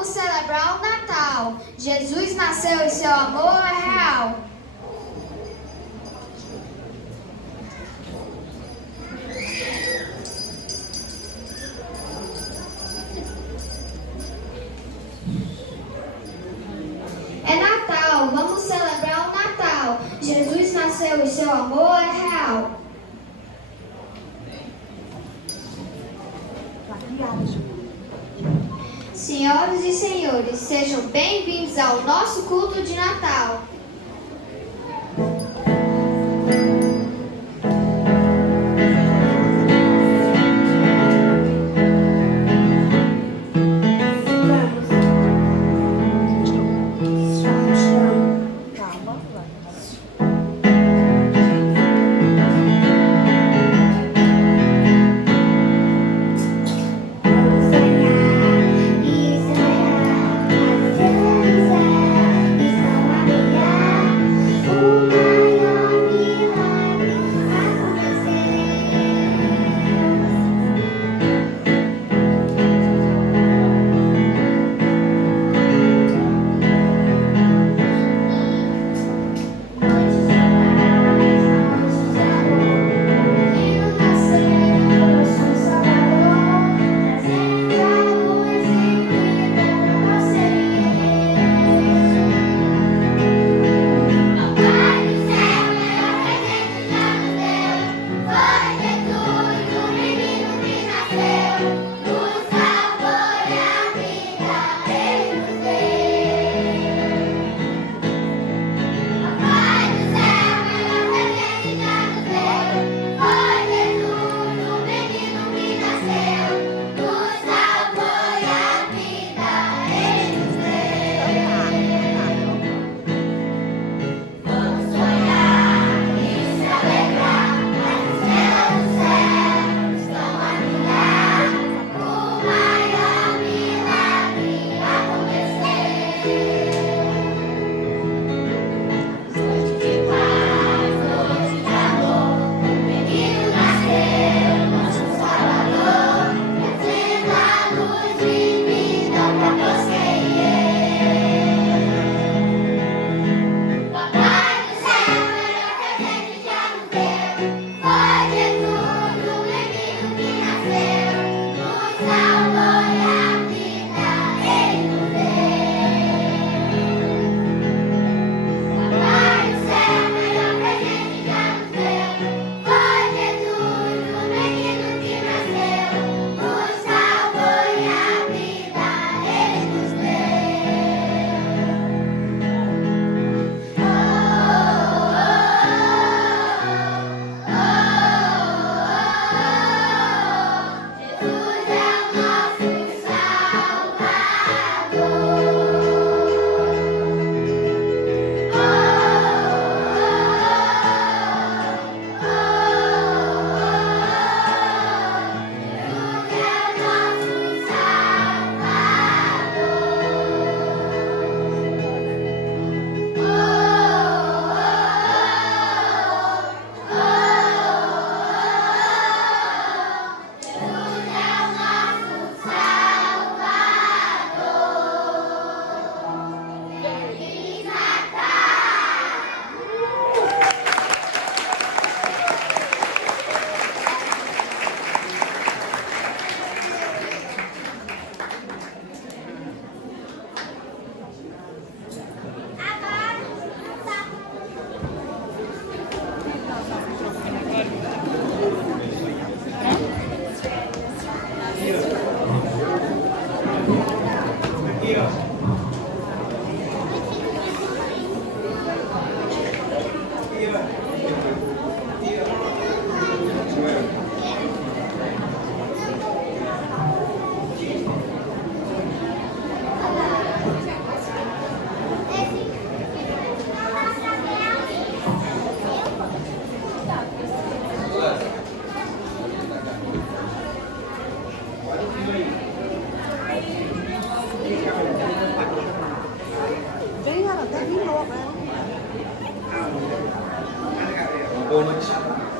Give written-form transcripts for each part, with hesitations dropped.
Vamos celebrar o Natal. Jesus nasceu e seu amor é real. É Natal, vamos celebrar o Natal. Jesus nasceu e seu amor é real. Senhoras e senhores, sejam bem-vindos ao nosso culto de Natal.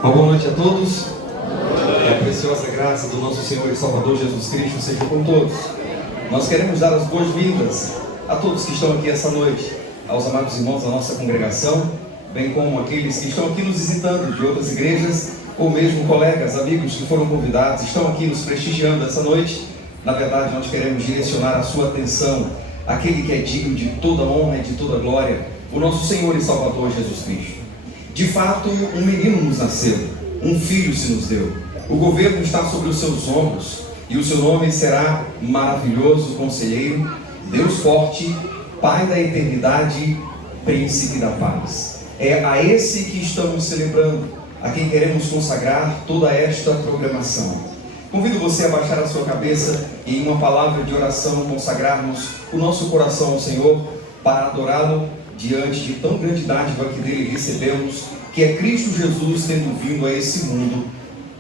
Uma boa noite a todos. Que a preciosa graça do nosso Senhor e Salvador Jesus Cristo seja com todos. Nós queremos dar as boas-vindas a todos que estão aqui essa noite, aos amados irmãos da nossa congregação, bem como aqueles que estão aqui nos visitando de outras igrejas, ou mesmo colegas, amigos que foram convidados, estão aqui nos prestigiando essa noite. Na verdade, nós queremos direcionar a sua atenção àquele que é digno de toda honra e de toda glória, o nosso Senhor e Salvador Jesus Cristo. De fato, um menino nos nasceu, um filho se nos deu. O governo está sobre os seus ombros, e o seu nome será Maravilhoso Conselheiro, Deus Forte, Pai da Eternidade, Príncipe da Paz. É a esse que estamos celebrando, a quem queremos consagrar toda esta programação. Convido você a baixar a sua cabeça e em uma palavra de oração consagrarmos o nosso coração ao Senhor para adorá-lo diante de tão grande dádiva que dele recebemos, que é Cristo Jesus tendo vindo a esse mundo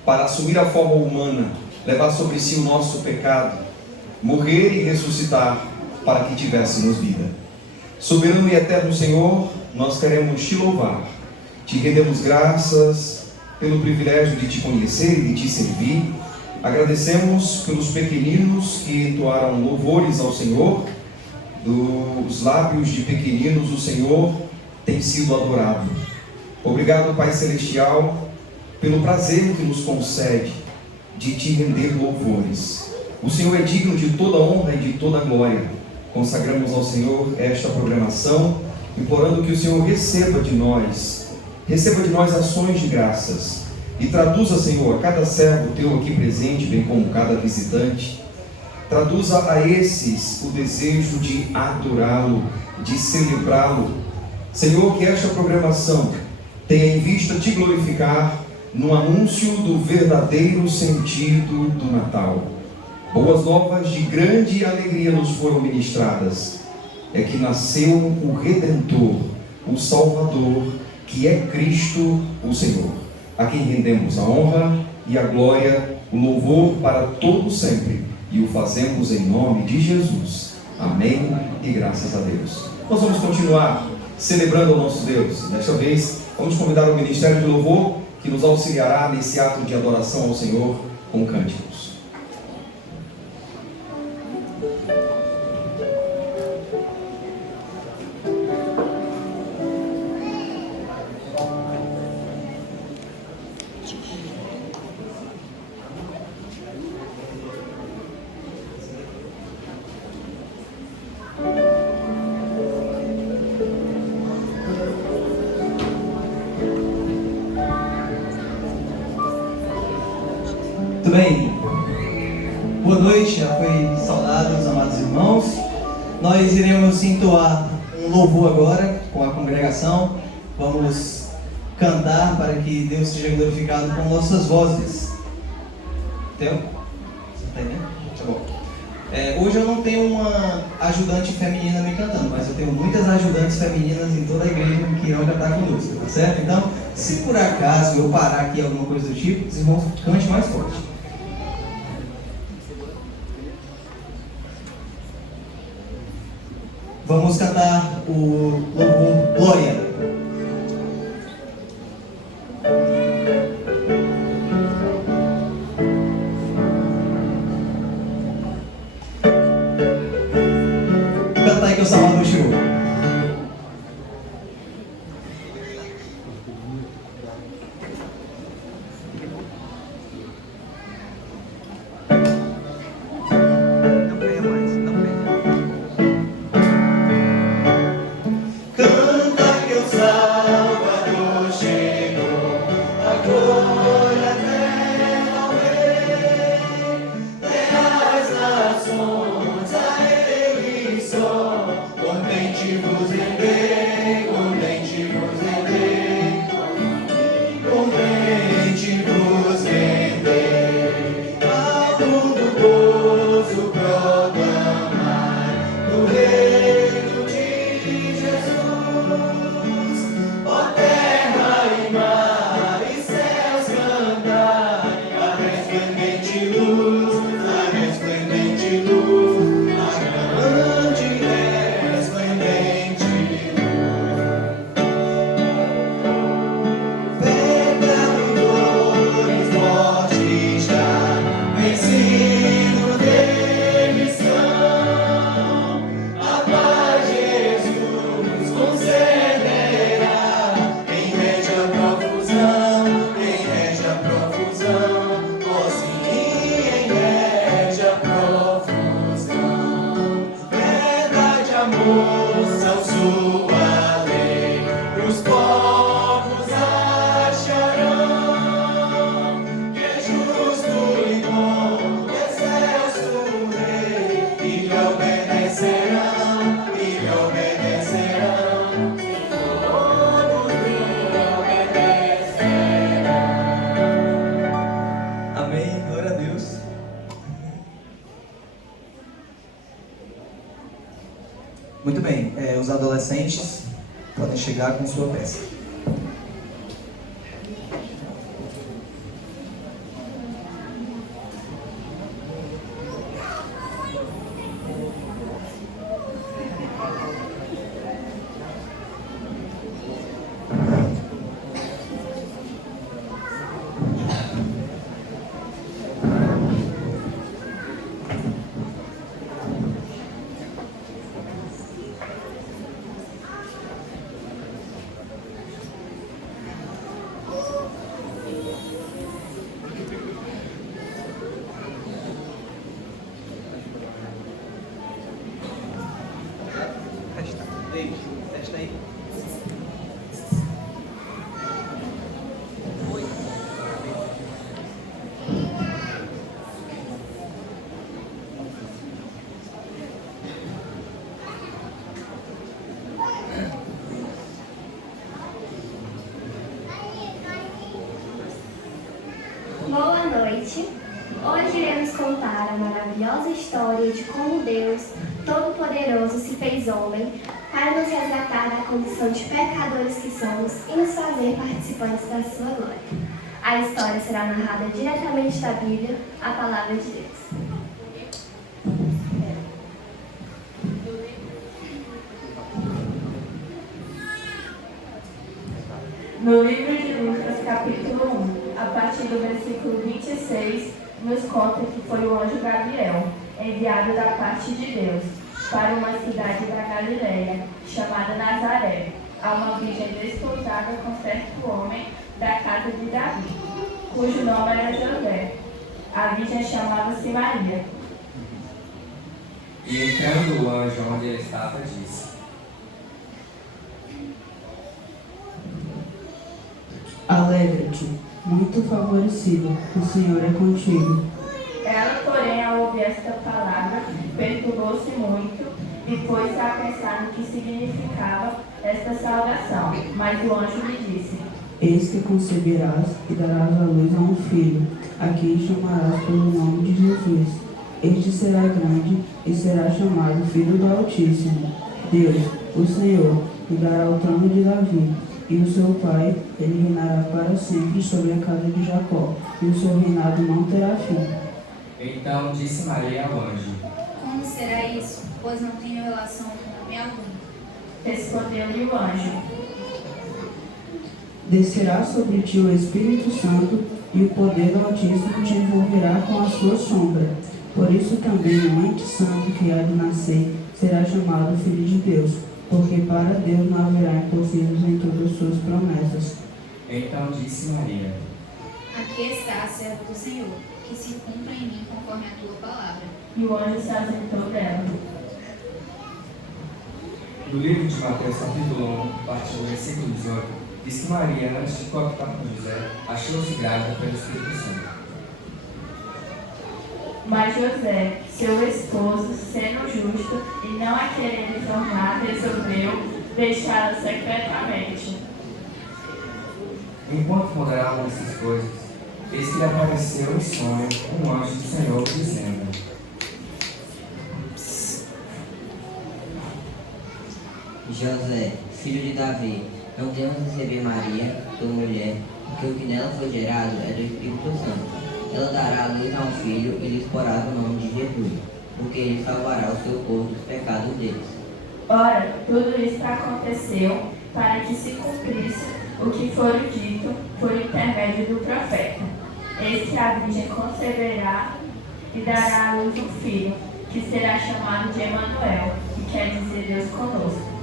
para assumir a forma humana, levar sobre si o nosso pecado, morrer e ressuscitar para que tivéssemos vida. Soberano e eterno Senhor, nós queremos te louvar, te rendemos graças pelo privilégio de te conhecer e de te servir. Agradecemos pelos pequeninos que entoaram louvores ao Senhor. Dos lábios de pequeninos o Senhor tem sido adorado. Obrigado, Pai Celestial, pelo prazer que nos concede de te render louvores. O Senhor é digno de toda honra e de toda glória. Consagramos ao Senhor esta programação, implorando que o Senhor receba de nós ações de graças e traduza, Senhor, a cada servo teu aqui presente, bem como cada visitante, traduza a esses o desejo de adorá-lo, de celebrá-lo. Senhor, que esta programação tenha em vista te glorificar no anúncio do verdadeiro sentido do Natal. Boas novas de grande alegria nos foram ministradas. É que nasceu o Redentor, o Salvador, que é Cristo o Senhor, a quem rendemos a honra e a glória, o louvor para todo sempre, e o fazemos em nome de Jesus. Amém e graças a Deus. Nós vamos continuar celebrando ao nosso Deus. Desta vez, vamos convidar o Ministério de Louvor, que nos auxiliará nesse ato de adoração ao Senhor com cânticos. Muito bem, boa noite, já foi saudado os amados irmãos. Nós iremos entoar um louvor agora com a congregação. Vamos cantar para que Deus seja glorificado com nossas vozes. Entendeu? Você está entendendo? Tá bom. Hoje eu não tenho uma ajudante feminina me cantando, mas eu tenho muitas ajudantes femininas em toda a igreja que irão cantar conosco, tá certo? Então, se por acaso eu parar aqui alguma coisa do tipo, os irmãos cante mais forte. Vamos cantar o louvor Glória. Canta aí que o Salvador chegou. Contente amor são sua lei. Os povos acharão que é justo e bom, excelso rei, e lhe obedecerão, e lhe obedecerão. Todos lhe obedecerão. Amém, glória a Deus. Muito bem, os adolescentes podem chegar com sua peça. Testa aí. Boa noite. Hoje iremos contar a maravilhosa história de como Deus Todo-Poderoso se fez homem para nos resgatar da condição de pecadores que somos e nos fazer participantes da sua glória. A história será narrada diretamente da Bíblia, a palavra de Deus. No livro de Lucas, capítulo 1, a partir do versículo 26, nos conta que foi o anjo Gabriel, enviado da parte de Deus, para uma cidade da Galileia, chamada Nazaré, a uma virgem desposada com certo homem da casa de Davi, cujo nome era José. A virgem chamava-se Maria. E entrando o anjo onde ele estava, disse: Alegra-te, muito favorecida, o Senhor é contigo. Ela, porém, ao ouvir esta palavra, perturbou-se muito e pôs-se a pensar no que significava esta saudação. Mas o anjo lhe disse: Eis que conceberás e darás à luz a um filho, a quem chamarás pelo nome de Jesus. Este será grande e será chamado Filho do Altíssimo. Deus, o Senhor, lhe dará o trono de Davi, e o seu pai, ele reinará para sempre sobre a casa de Jacó, e o seu reinado não terá fim. Então disse Maria ao anjo: Como será isso? Pois não tenho relação com homem algum. Respondeu-lhe o anjo: Descerá sobre ti o Espírito Santo, e o poder do Altíssimo te envolverá com a sua sombra. Por isso também o ente santo que há de nascer será chamado Filho de Deus, porque para Deus não haverá impossíveis em todas as suas promessas. Então disse Maria: Aqui está a serva do Senhor, que se cumpra em mim conforme a tua palavra. E o anjo se ausentou dela. No livro de Mateus, capítulo 1, a partir do versículo 18, diz que Maria, antes de coabitar com José, achou-se grávida pelo Espírito Santo. Mas José, seu esposo, sendo justo e não a querendo tornar, resolveu deixá-la secretamente. Enquanto moderavam essas coisas, eis que lhe apareceu em sonho um anjo do Senhor, dizendo: José, filho de Davi, não temas receber Maria, tua mulher, porque o que nela foi gerado é do Espírito Santo. Ela dará à luz a um filho e lhes porás o nome de Jesus, porque ele salvará o seu povo dos pecados deles. Ora, tudo isso aconteceu para que se cumprisse o que foi dito por intermédio do profeta. Eis que a virgem conceberá e dará à luz um filho, que será chamado de Emanuel, que quer dizer Deus conosco.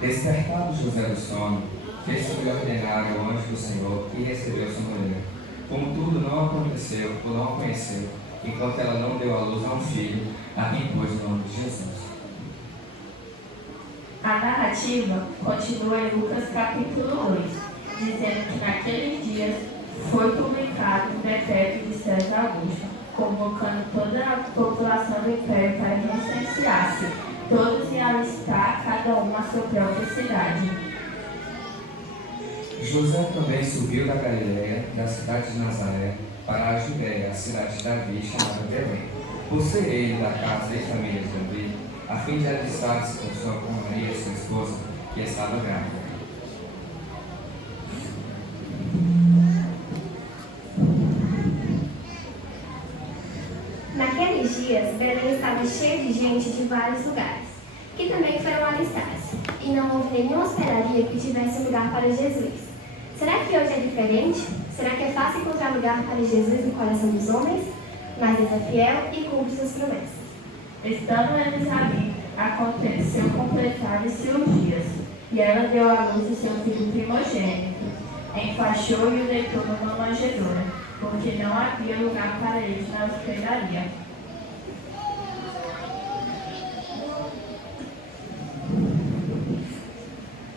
Despertado José do sono, fez-se ordenar ao anjo do Senhor e recebeu sua mulher. Contudo, não aconteceu, ou não a conheceu, enquanto ela não deu à luz a um filho, a quem pôs o nome de Jesus. A narrativa continua em Lucas capítulo 2, dizendo que naqueles dias foi publicado um decreto de César Augusto, convocando toda a população do império para recensear-se, todos e alistar cada um a sua própria cidade. José também subiu da Galiléia, da cidade de Nazaré, para a Judéia, a cidade de Davi, chamada Belém, por ser ele da casa e família de Davi, a fim de alistar-se com Maria, sua esposa, que estava grávida. Naqueles dias, Belém estava cheio de gente de vários lugares, que também foram alistar-se, e não houve nenhuma hospedaria que tivesse lugar para Jesus. Será que hoje é diferente? Será que é fácil encontrar lugar para Jesus no coração dos homens? Mas Deus é fiel e cumpre suas promessas. Estando eles ali, aconteceu completar-se os dias, e ela deu à luz o seu filho primogênito, enfaixou e o deitou numa manjedoura, porque não havia lugar para eles na hospedaria.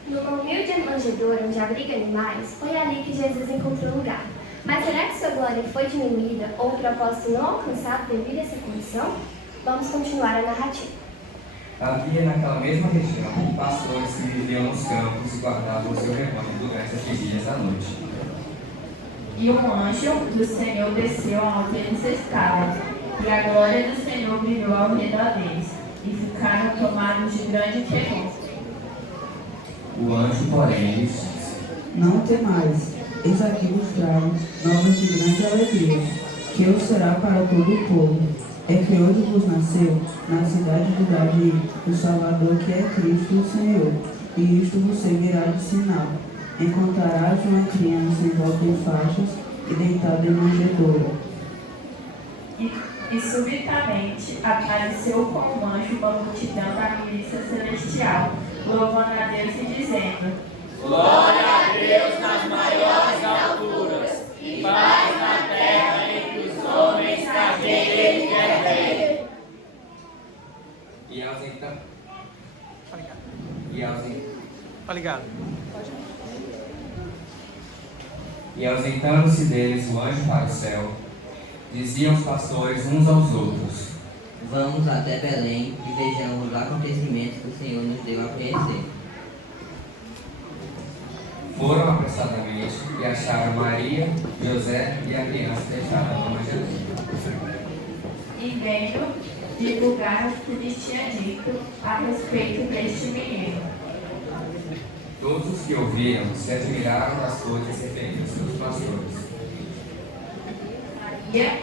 Numa humilde manjedoura onde abriga animais, foi ali que Jesus encontrou lugar. Mas será que sua glória foi diminuída ou o propósito não alcançado devido a essa condição? Vamos continuar a narrativa. Havia naquela mesma região pastores que viviam nos campos e guardavam o seu rebanho durante as vigílias da noite. E um anjo do Senhor desceu aonde eles estavam, e a glória do Senhor brilhou ao redor deles, e ficaram tomados de grande terror. O anjo, porém, lhes disse: Não temais, eis aqui vos trago novas de grande alegria, que eu será para todo o povo. É que hoje vos nasceu, na cidade de Davi, o Salvador, que é Cristo o Senhor. E isto vos servirá de sinal. Encontrarás uma criança envolta em faixas e deitada em manjedoura. E subitamente apareceu com um anjo uma multidão da milícia celestial, louvando a Deus e dizendo: Glória a Deus nas maiores alturas, e paz na terra entre os homens a quem Ele quer ver. E aos então. E ausentando-se deles o anjo para o céu, diziam os pastores uns aos outros: Vamos até Belém e vejamos os acontecimentos que o Senhor nos deu a conhecer. Foram apressadamente e acharam Maria, José e a criança deitada numa manjedoura. E vendo, divulgaram o que lhes tinha dito a respeito deste menino. Todos os que ouviram se admiraram das coisas referidas pelos pastores. Maria,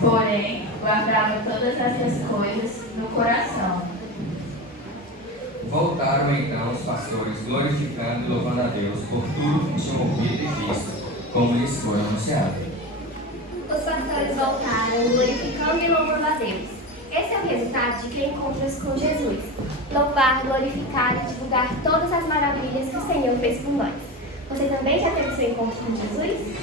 porém, guardava todas essas coisas no coração. Voltaram então os pastores, glorificando e louvando a Deus por tudo que tinham ouvido e visto, como lhes foi anunciado. Os pastores voltaram, glorificando e louvando a Deus. Esse é o resultado de quem encontra-se com Jesus. Louvar, glorificar e divulgar todas as maravilhas que o Senhor fez por nós. Você também já teve seu encontro com Jesus?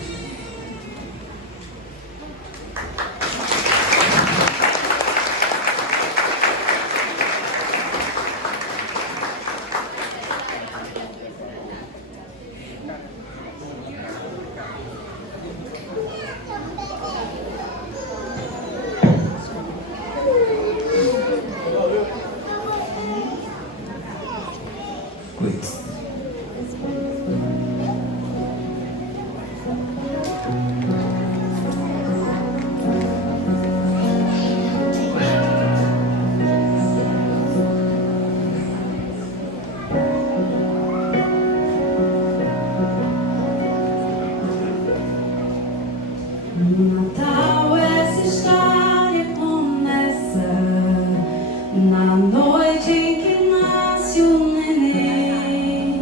No Natal essa história começa, na noite em que nasce o neném.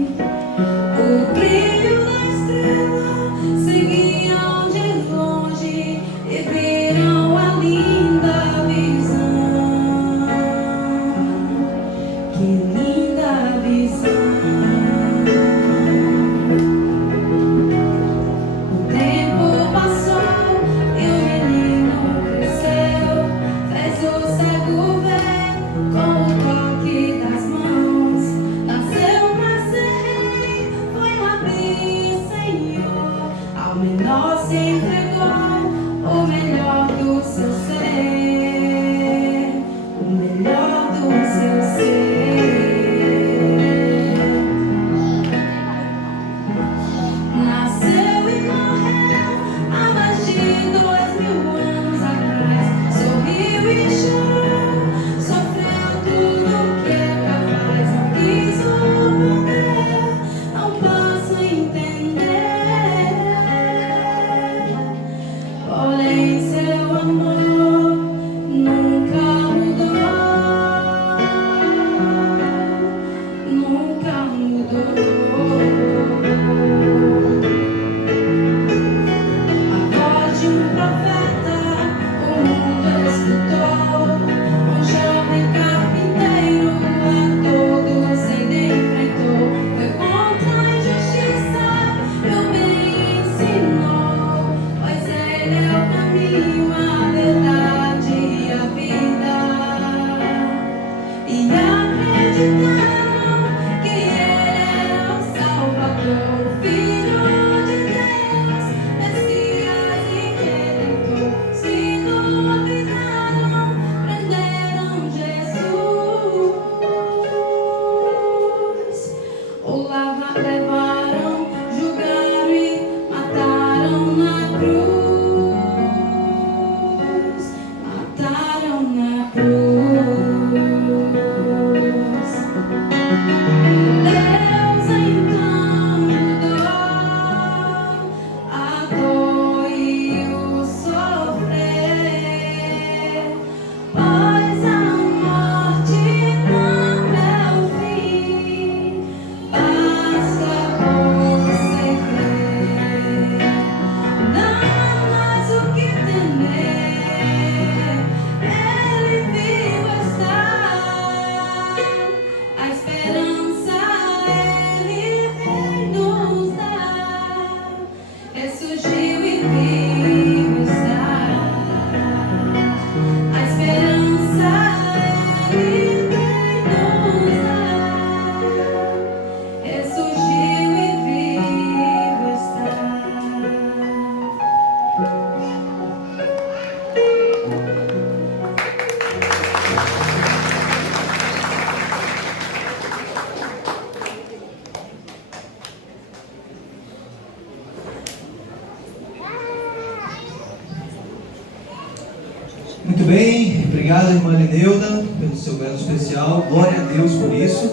Obrigado, irmã Lineuda, pelo seu belo especial. Glória a Deus por isso.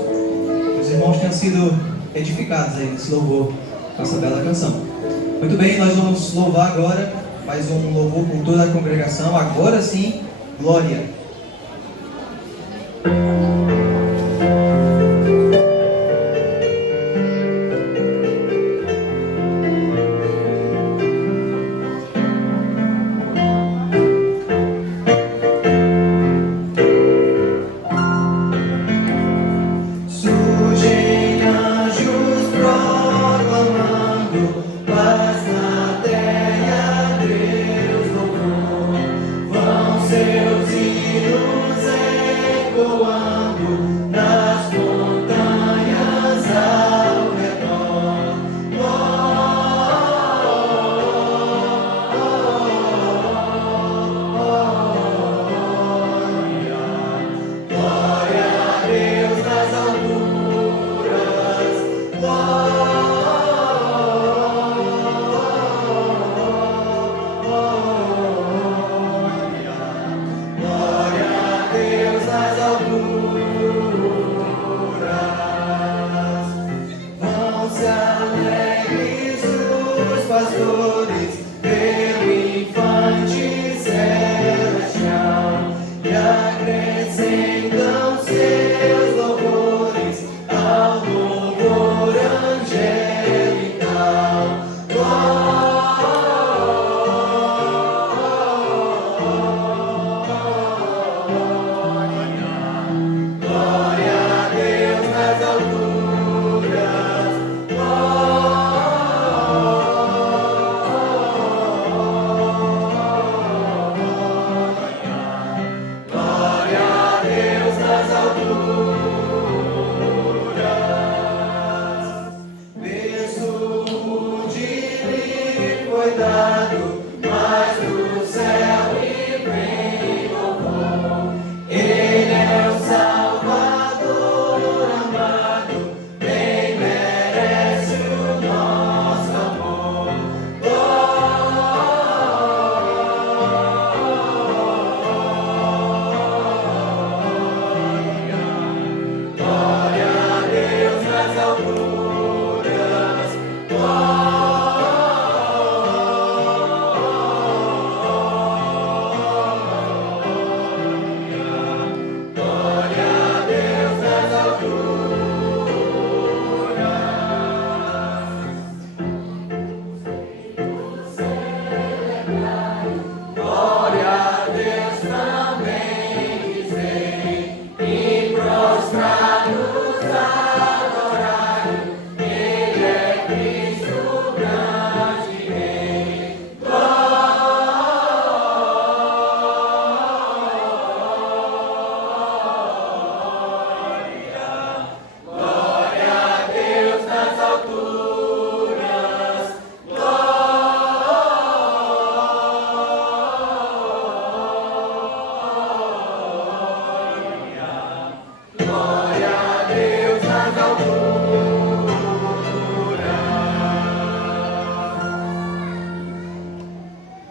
Os irmãos tenham sido edificados aí nesse louvor com essa bela canção. Muito bem, nós vamos louvar agora mais um louvor com toda a congregação. Agora sim, glória.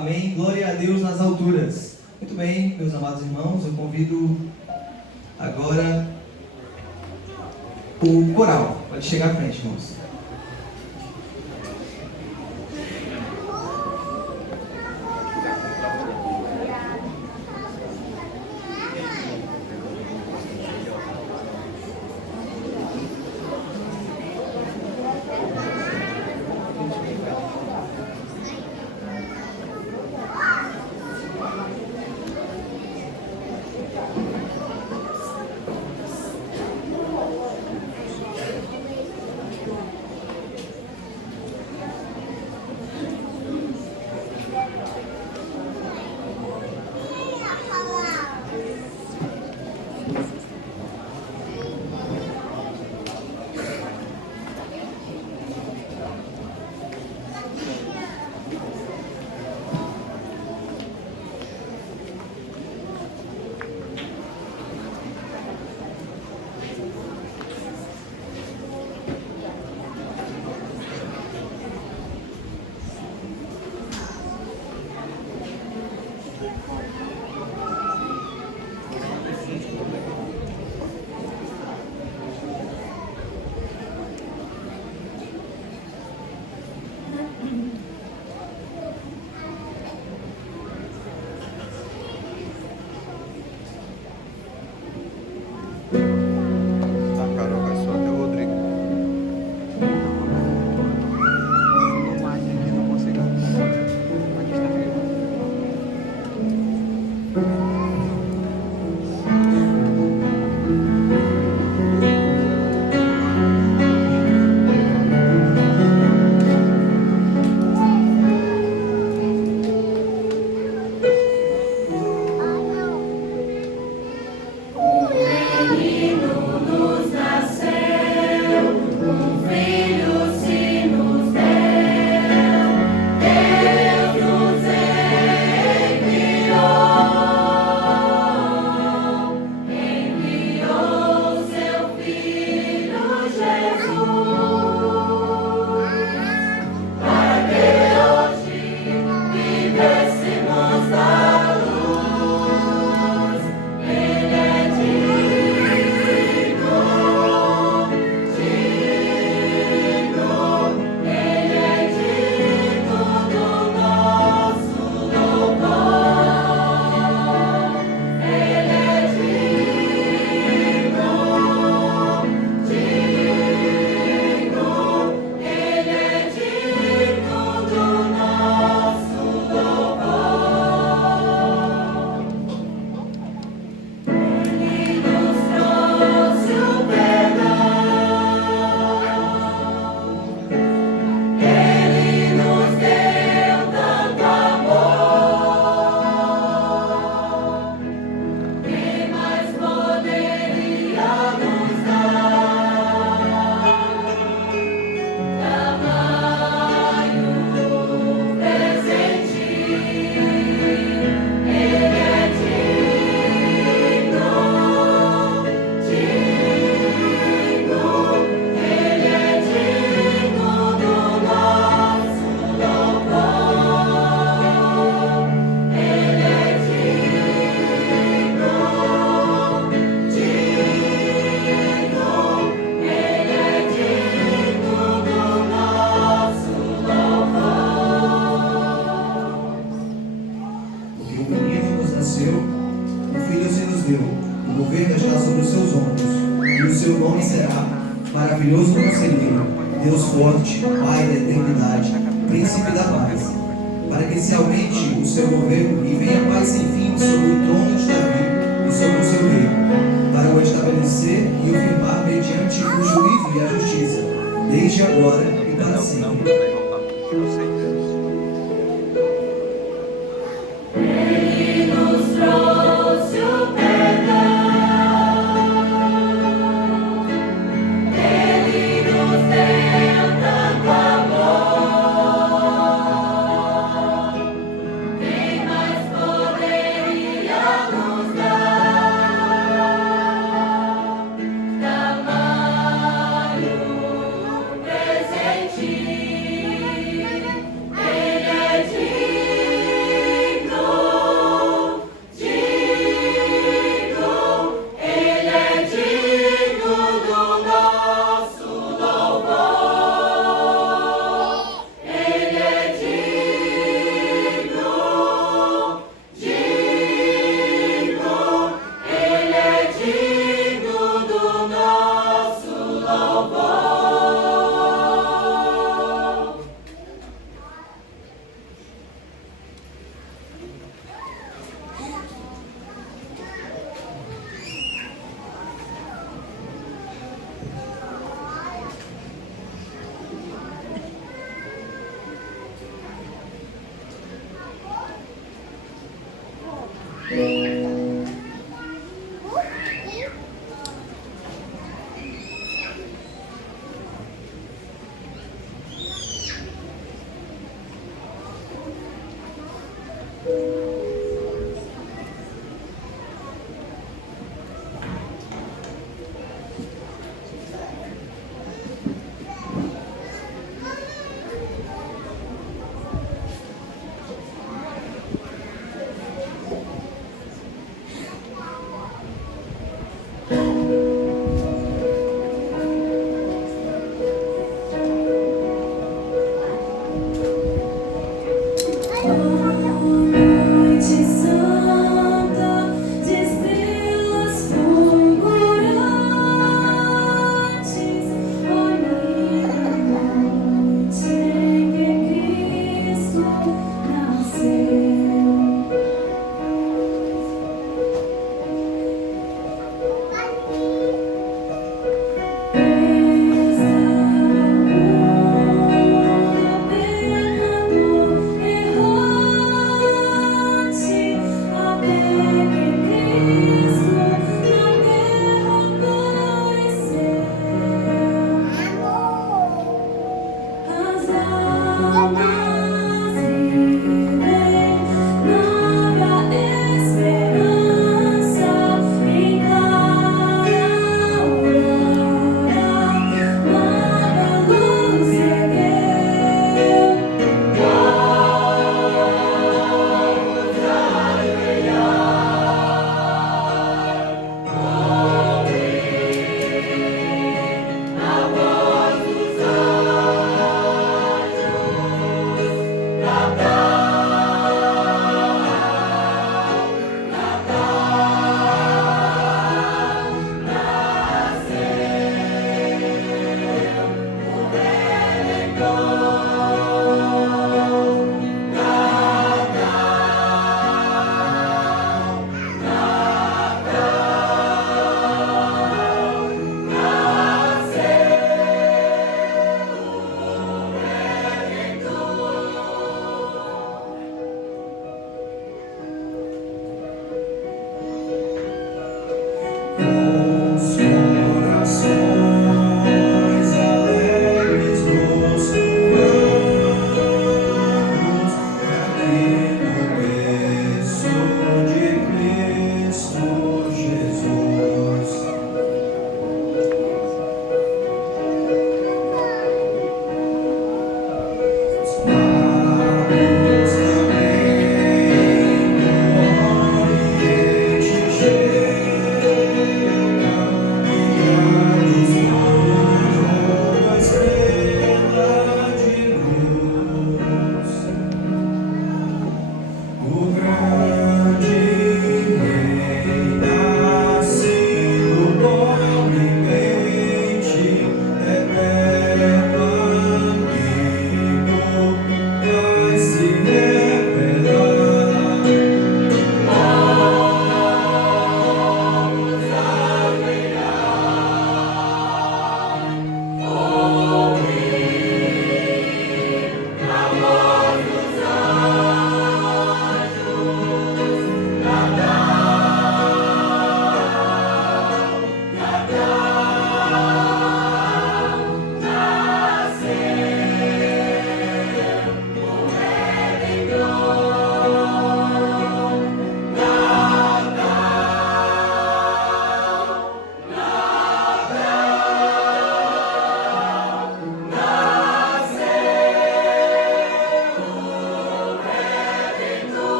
Amém. Glória a Deus nas alturas. Muito bem, meus amados irmãos, eu convido agora o coral. Pode chegar à frente, irmãos. Maravilhoso Conselheiro, Deus forte, Pai da eternidade, Príncipe da paz, para que se aumente o seu governo e venha paz sem fim sobre o trono de Davi e sobre o seu reino, para o estabelecer e o firmar mediante o juízo e a justiça, desde agora e para sempre.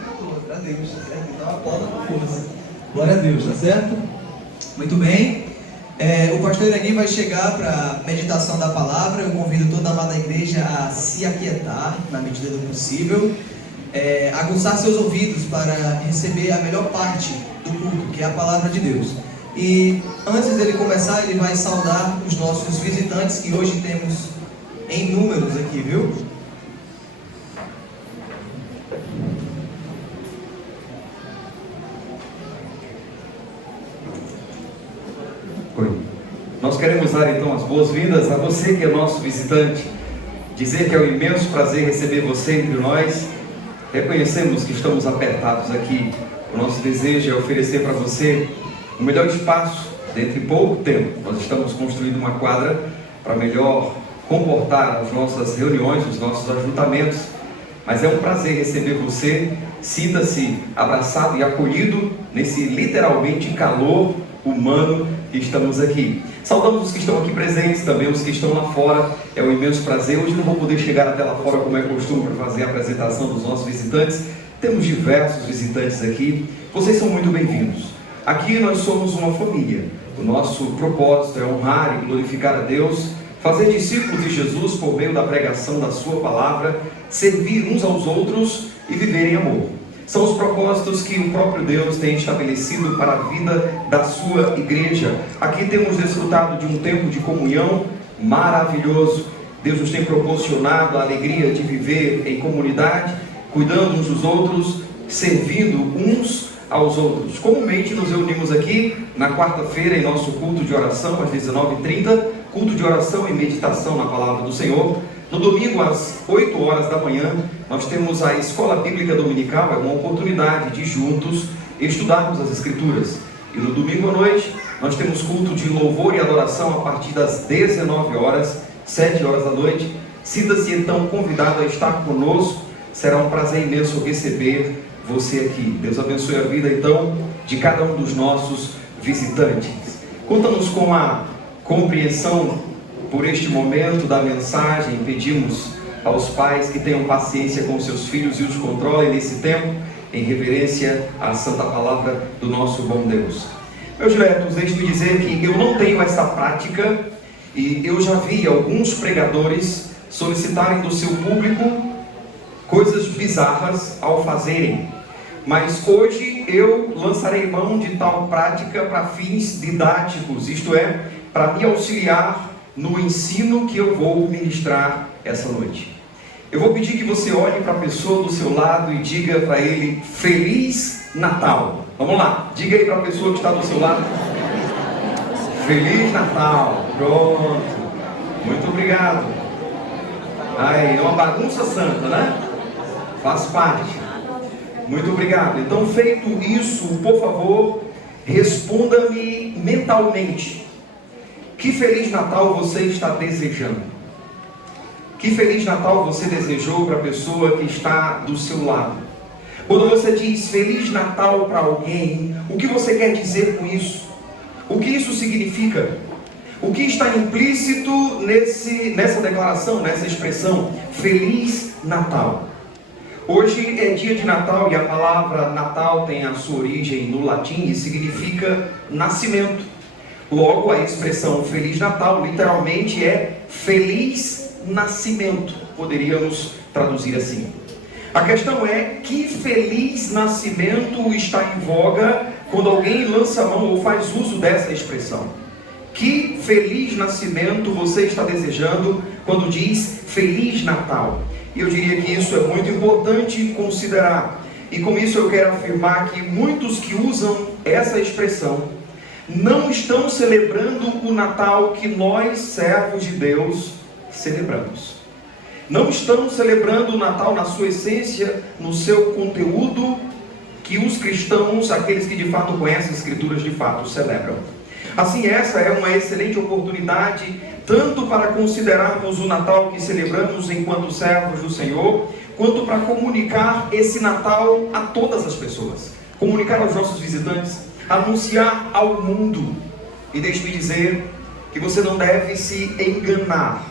Glória a Deus, tá certo? Então aplauda com força. Glória a Deus, tá certo? Muito bem. O pastor Irani vai chegar para a meditação da palavra. Eu convido toda a amada igreja a se aquietar na medida do possível, aguçar seus ouvidos para receber a melhor parte do culto, que é a palavra de Deus. E antes dele começar, ele vai saudar os nossos visitantes, que hoje temos em números aqui, viu? Nós queremos dar então as boas-vindas a você que é nosso visitante, dizer que é um imenso prazer receber você entre nós. Reconhecemos que estamos apertados aqui. O nosso desejo é oferecer para você o melhor espaço dentro de pouco tempo. Nós estamos construindo uma quadra para melhor comportar as nossas reuniões, os nossos ajuntamentos. Mas é um prazer receber você. Sinta-se abraçado e acolhido nesse literalmente calor humano que estamos aqui. Saudamos os que estão aqui presentes, também os que estão lá fora. É um imenso prazer. Hoje não vou poder chegar até lá fora como é costume para fazer a apresentação dos nossos visitantes. Temos diversos visitantes aqui. Vocês são muito bem-vindos. Aqui nós somos uma família. O nosso propósito é honrar e glorificar a Deus, fazer discípulos de Jesus por meio da pregação da sua palavra, servir uns aos outros e viver em amor. São os propósitos que o próprio Deus tem estabelecido para a vida da sua igreja. Aqui temos desfrutado de um tempo de comunhão maravilhoso. Deus nos tem proporcionado a alegria de viver em comunidade, cuidando uns dos outros, servindo uns aos outros. Comumente nos reunimos aqui na quarta-feira em nosso culto de oração às 19h30, culto de oração e meditação na palavra do Senhor. No domingo, às 8 horas da manhã, nós temos a Escola Bíblica Dominical, é uma oportunidade de juntos estudarmos as Escrituras. E no domingo à noite, nós temos culto de louvor e adoração a partir das 19 horas, 7 horas da noite. Sinta-se então convidado a estar conosco, será um prazer imenso receber você aqui. Deus abençoe a vida então de cada um dos nossos visitantes. Contamos com a compreensão por este momento da mensagem. Pedimos aos pais que tenham paciência com seus filhos e os controlem nesse tempo, em reverência à santa palavra do nosso bom Deus. Meus diletos, deixe-me dizer que eu não tenho essa prática e eu já vi alguns pregadores solicitarem do seu público coisas bizarras ao fazerem. Mas hoje eu lançarei mão de tal prática para fins didáticos, isto é, para me auxiliar no ensino que eu vou ministrar essa noite. Eu vou pedir que você olhe para a pessoa do seu lado e diga para ele: Feliz Natal. Vamos lá, diga aí para a pessoa que está do seu lado: Feliz Natal. Pronto, muito obrigado. Aí, é uma bagunça santa, né? Faz parte. Muito obrigado. Então, feito isso, por favor, responda-me mentalmente. Que Feliz Natal você está desejando? Que Feliz Natal você desejou para a pessoa que está do seu lado? Quando você diz Feliz Natal para alguém, o que você quer dizer com isso? O que isso significa? O que está implícito nessa declaração, nessa expressão, Feliz Natal? Hoje é dia de Natal e a palavra Natal tem a sua origem no latim e significa nascimento. Logo, a expressão Feliz Natal literalmente é Feliz Nascimento. Poderíamos traduzir assim. A questão é: que feliz nascimento está em voga quando alguém lança a mão ou faz uso dessa expressão? Que feliz nascimento você está desejando quando diz Feliz Natal? E eu diria que isso é muito importante considerar. E com isso eu quero afirmar que muitos que usam essa expressão não estão celebrando o Natal que nós, servos de Deus, celebramos. Não estão celebrando o Natal na sua essência, no seu conteúdo, que os cristãos, aqueles que de fato conhecem as Escrituras, de fato celebram. Assim, essa é uma excelente oportunidade, tanto para considerarmos o Natal que celebramos enquanto servos do Senhor, quanto para comunicar esse Natal a todas as pessoas. Comunicar aos nossos visitantes, anunciar ao mundo. E deixe-me dizer que você não deve se enganar.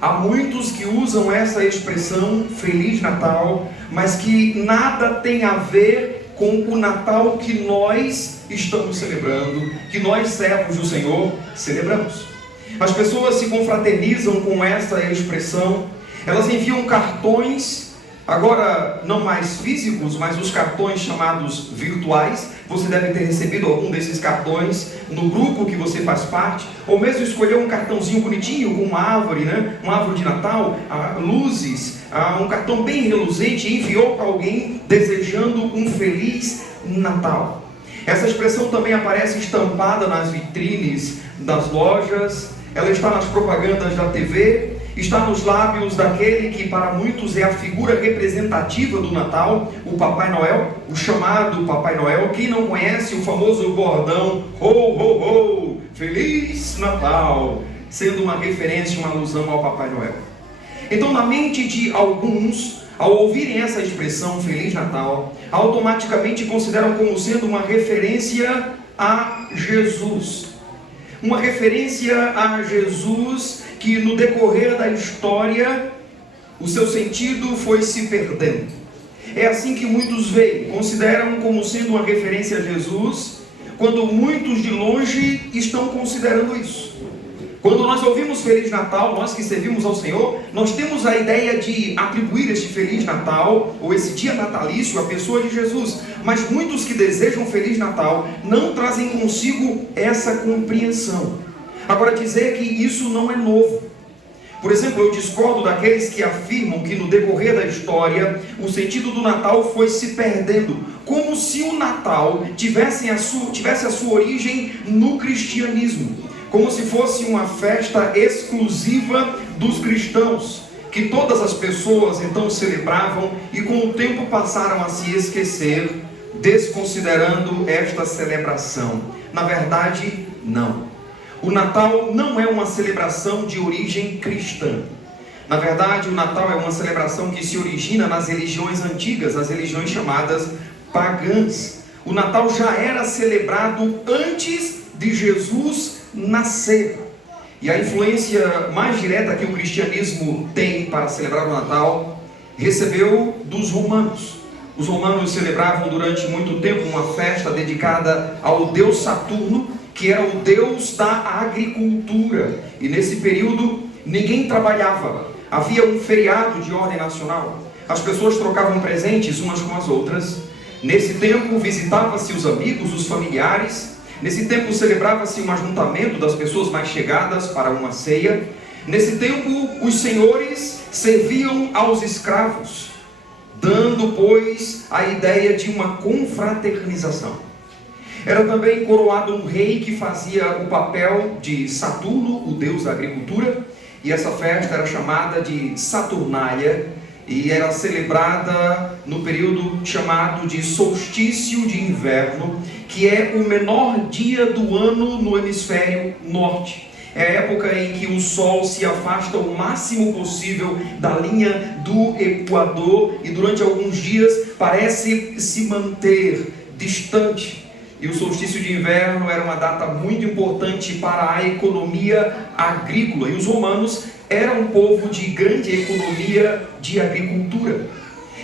Há muitos que usam essa expressão Feliz Natal, mas que nada tem a ver com o Natal que nós estamos celebrando, que nós, servos do Senhor, celebramos. As pessoas se confraternizam com essa expressão, elas enviam cartões, agora não mais físicos, mas os cartões chamados virtuais. Você deve ter recebido algum desses cartões no grupo que você faz parte, ou mesmo escolher um cartãozinho bonitinho com uma árvore, né? Uma árvore de Natal, luzes, um cartão bem reluzente, e enviou para alguém desejando um Feliz Natal. Essa expressão também aparece estampada nas vitrines das lojas, ela está nas propagandas da TV, está nos lábios daquele que para muitos é a figura representativa do Natal, o Papai Noel, o chamado Papai Noel. Quem não conhece o famoso bordão ho, ho, ho, Feliz Natal, sendo uma referência, uma alusão ao Papai Noel. Então, na mente de alguns, ao ouvirem essa expressão Feliz Natal, automaticamente consideram como sendo uma referência a Jesus. Uma referência a Jesus que no decorrer da história o seu sentido foi se perdendo. É assim que muitos veem, consideram como sendo uma referência a Jesus, quando muitos de longe estão considerando isso. Quando nós ouvimos Feliz Natal, nós que servimos ao Senhor, nós temos a ideia de atribuir este Feliz Natal, ou esse dia natalício, à pessoa de Jesus. Mas muitos que desejam Feliz Natal não trazem consigo essa compreensão. Agora, dizer que isso não é novo. Por exemplo, eu discordo daqueles que afirmam que no decorrer da história o sentido do Natal foi se perdendo, como se o Natal tivesse a sua origem no cristianismo, como se fosse uma festa exclusiva dos cristãos, que todas as pessoas então celebravam e com o tempo passaram a se esquecer, desconsiderando esta celebração. Na verdade, não. O Natal não é uma celebração de origem cristã. Na verdade, o Natal é uma celebração que se origina nas religiões antigas, as religiões chamadas pagãs. O Natal já era celebrado antes de Jesus nascer. E a influência mais direta que o cristianismo tem para celebrar o Natal recebeu dos romanos. Os romanos celebravam durante muito tempo uma festa dedicada ao deus Saturno, que era o deus da agricultura. E nesse período ninguém trabalhava. Havia um feriado de ordem nacional. As pessoas trocavam presentes umas com as outras. Nesse tempo visitava-se os amigos, os familiares. Nesse tempo celebrava-se um ajuntamento das pessoas mais chegadas para uma ceia. Nesse tempo os senhores serviam aos escravos, dando, pois, a ideia de uma confraternização. Era também coroado um rei que fazia o papel de Saturno, o deus da agricultura, e essa festa era chamada de Saturnália, e era celebrada no período chamado de solstício de inverno, que é o menor dia do ano no hemisfério norte. É a época em que o Sol se afasta o máximo possível da linha do Equador e durante alguns dias parece se manter distante. E o solstício de inverno era uma data muito importante para a economia agrícola. E os romanos eram um povo de grande economia de agricultura.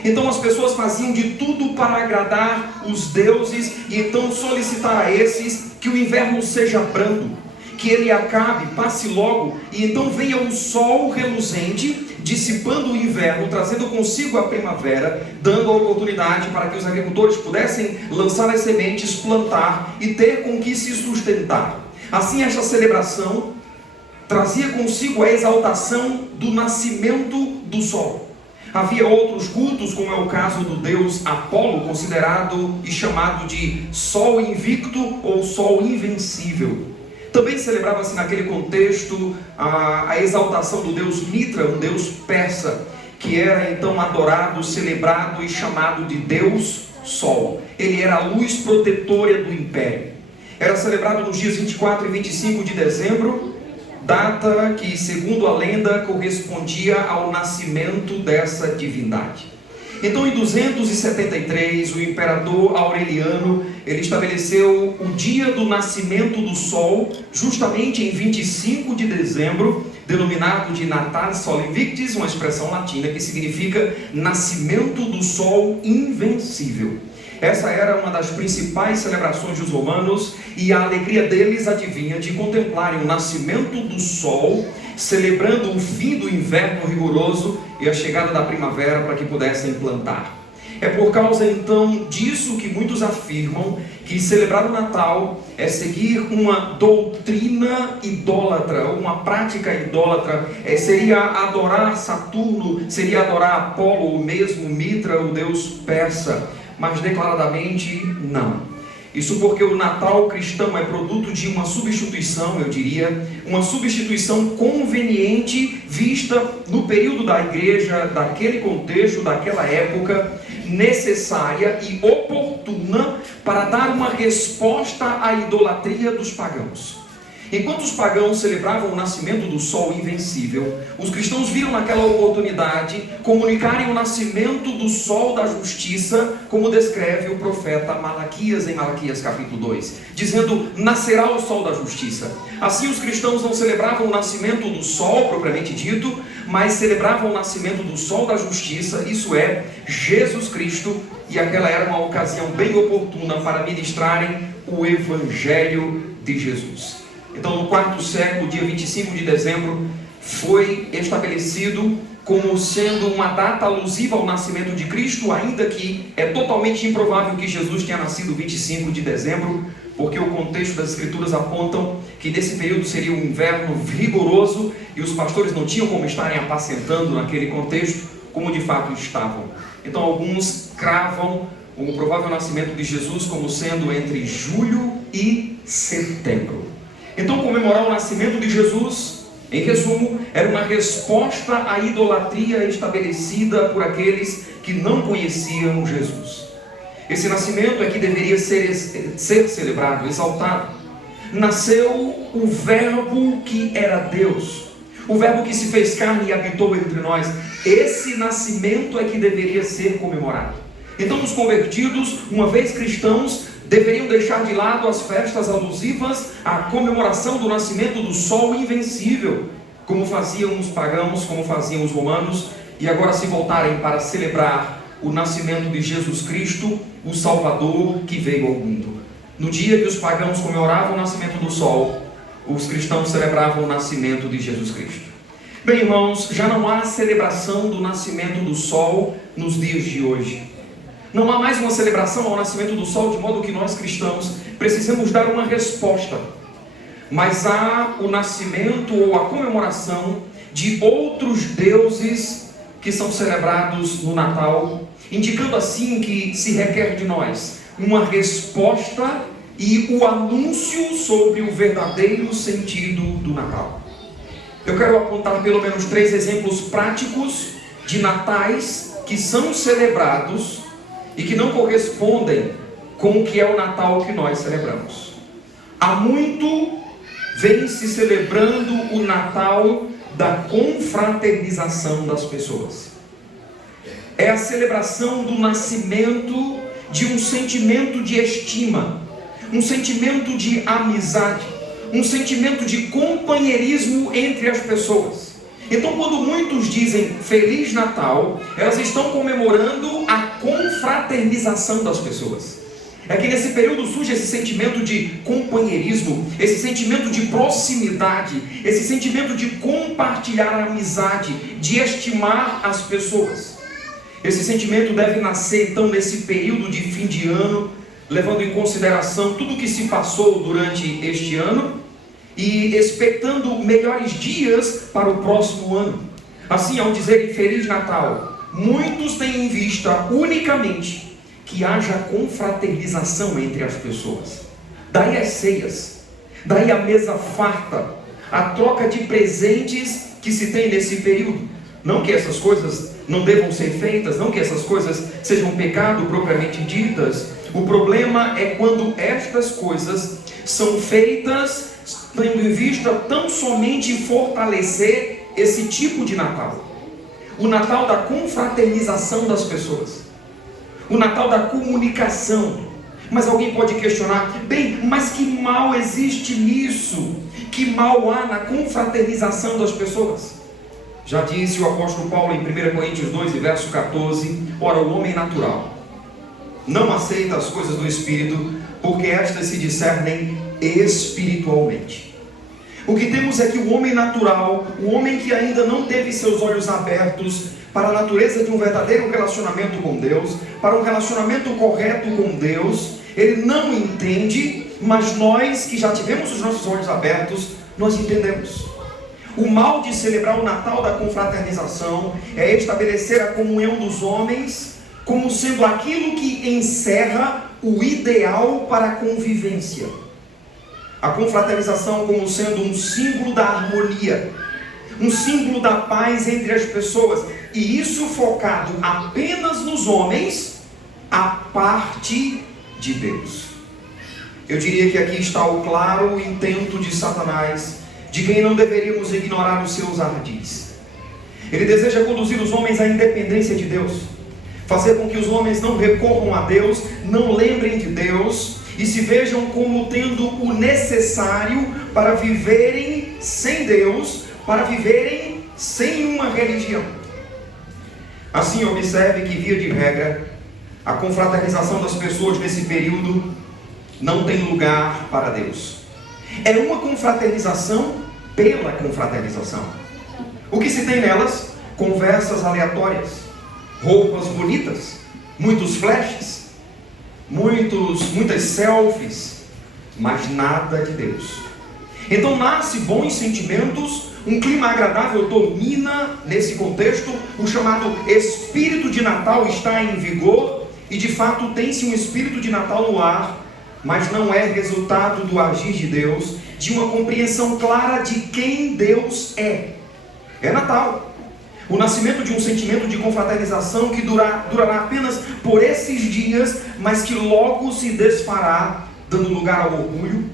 Então as pessoas faziam de tudo para agradar os deuses e então solicitar a esses que o inverno seja brando, que ele acabe, passe logo, e então venha o sol reluzente, dissipando o inverno, trazendo consigo a primavera, dando a oportunidade para que os agricultores pudessem lançar as sementes, plantar e ter com que se sustentar. Assim, esta celebração trazia consigo a exaltação do nascimento do sol. Havia outros cultos, como é o caso do deus Apolo, considerado e chamado de Sol Invicto ou Sol Invencível. Também celebrava-se naquele contexto a exaltação do deus Mitra, um deus persa, que era então adorado, celebrado e chamado de Deus Sol. Ele era a luz protetora do império. Era celebrado nos dias 24 e 25 de dezembro, data que, segundo a lenda, correspondia ao nascimento dessa divindade. Então, em 273, o imperador Aureliano, ele estabeleceu o dia do nascimento do sol, justamente em 25 de dezembro, denominado de Natal Soli Invictus, uma expressão latina que significa nascimento do sol invencível. Essa era uma das principais celebrações dos romanos, e a alegria deles advinha de contemplarem o nascimento do sol, celebrando o fim do inverno rigoroso e a chegada da primavera para que pudessem plantar. É por causa então disso que muitos afirmam que celebrar o Natal é seguir uma doutrina idólatra, uma prática idólatra. Seria adorar Saturno, seria adorar Apolo, ou mesmo Mitra, o deus persa. Mas declaradamente não. Isso porque o Natal cristão é produto de uma substituição, eu diria, uma substituição conveniente vista no período da igreja, daquele contexto, daquela época, necessária e oportuna para dar uma resposta à idolatria dos pagãos. Enquanto os pagãos celebravam o nascimento do sol invencível, os cristãos viram naquela oportunidade comunicarem o nascimento do sol da justiça, como descreve o profeta Malaquias em Malaquias capítulo 2, dizendo: nascerá o sol da justiça. Assim os cristãos não celebravam o nascimento do sol propriamente dito, mas celebravam o nascimento do sol da justiça, isso é, Jesus Cristo, e aquela era uma ocasião bem oportuna para ministrarem o Evangelho de Jesus. Então, no quarto século, dia 25 de dezembro, foi estabelecido como sendo uma data alusiva ao nascimento de Cristo, ainda que é totalmente improvável que Jesus tenha nascido 25 de dezembro, porque o contexto das Escrituras apontam que nesse período seria um inverno rigoroso e os pastores não tinham como estarem apacentando naquele contexto, como de fato estavam. Então, alguns cravam o provável nascimento de Jesus como sendo entre julho e setembro. Então, comemorar o nascimento de Jesus, em resumo, era uma resposta à idolatria estabelecida por aqueles que não conheciam Jesus. Esse nascimento é que deveria ser celebrado, exaltado. Nasceu o Verbo que era Deus, o Verbo que se fez carne e habitou entre nós. Esse nascimento é que deveria ser comemorado. Então, os convertidos, uma vez cristãos, deveriam deixar de lado as festas alusivas à comemoração do nascimento do sol invencível, como faziam os pagãos, como faziam os romanos, e agora se voltarem para celebrar o nascimento de Jesus Cristo, o Salvador que veio ao mundo. No dia que os pagãos comemoravam o nascimento do sol, os cristãos celebravam o nascimento de Jesus Cristo. Bem, irmãos, já não há celebração do nascimento do sol nos dias de hoje. Não há mais uma celebração ao nascimento do sol, de modo que nós cristãos precisamos dar uma resposta. Mas há o nascimento ou a comemoração de outros deuses que são celebrados no Natal, indicando assim que se requer de nós uma resposta e o anúncio sobre o verdadeiro sentido do Natal. Eu quero apontar pelo menos 3 exemplos práticos de natais que são celebrados e que não correspondem com o que é o Natal que nós celebramos. Há muito vem se celebrando o Natal da confraternização das pessoas. É a celebração do nascimento de um sentimento de estima, um sentimento de amizade, um sentimento de companheirismo entre as pessoas. Então, quando muitos dizem Feliz Natal, elas estão comemorando a confraternização das pessoas. É que nesse período surge esse sentimento de companheirismo, esse sentimento de proximidade, esse sentimento de compartilhar a amizade, de estimar as pessoas. Esse sentimento deve nascer então nesse período de fim de ano, levando em consideração tudo o que se passou durante este ano e expectando melhores dias para o próximo ano. Assim, ao dizerem Feliz Natal, muitos têm em vista unicamente que haja confraternização entre as pessoas. Daí as ceias, daí a mesa farta, a troca de presentes que se tem nesse período. Não que essas coisas não devam ser feitas, não que essas coisas sejam pecado propriamente ditas. O problema é quando estas coisas são feitas tendo em vista tão somente fortalecer esse tipo de Natal. O Natal da confraternização das pessoas. O Natal da comunicação. Mas alguém pode questionar, bem, mas que mal existe nisso? que mal há na confraternização das pessoas? Já disse o apóstolo Paulo em 1 Coríntios 2, verso 14, ora, o homem natural não aceita as coisas do Espírito, porque estas se discernem espiritualmente. O que temos é que o homem natural, o homem que ainda não teve seus olhos abertos para a natureza de um verdadeiro relacionamento com Deus, para um relacionamento correto com Deus, ele não entende, mas nós que já tivemos os nossos olhos abertos, nós entendemos. O mal de celebrar o Natal da confraternização é estabelecer a comunhão dos homens como sendo aquilo que encerra o ideal para a convivência. A confraternização como sendo um símbolo da harmonia, um símbolo da paz entre as pessoas, e isso focado apenas nos homens, a parte de Deus. Eu diria que aqui está o claro intento de Satanás, de quem não deveríamos ignorar os seus ardis. Ele deseja conduzir os homens à independência de Deus, fazer com que os homens não recorram a Deus, não lembrem de Deus, e se vejam como tendo o necessário para viverem sem Deus, para viverem sem uma religião. Assim, observe que, via de regra, a confraternização das pessoas nesse período não tem lugar para Deus. É uma confraternização pela confraternização. O que se tem nelas? Conversas aleatórias, roupas bonitas, muitos flashes, muitas selfies, mas nada de Deus. Então nasce bons sentimentos, um clima agradável domina nesse contexto, o chamado espírito de Natal está em vigor, e de fato tem-se um espírito de Natal no ar, mas não é resultado do agir de Deus, de uma compreensão clara de quem Deus é. É Natal, o nascimento de um sentimento de confraternização que durará apenas por esses dias, mas que logo se desfará, dando lugar ao orgulho,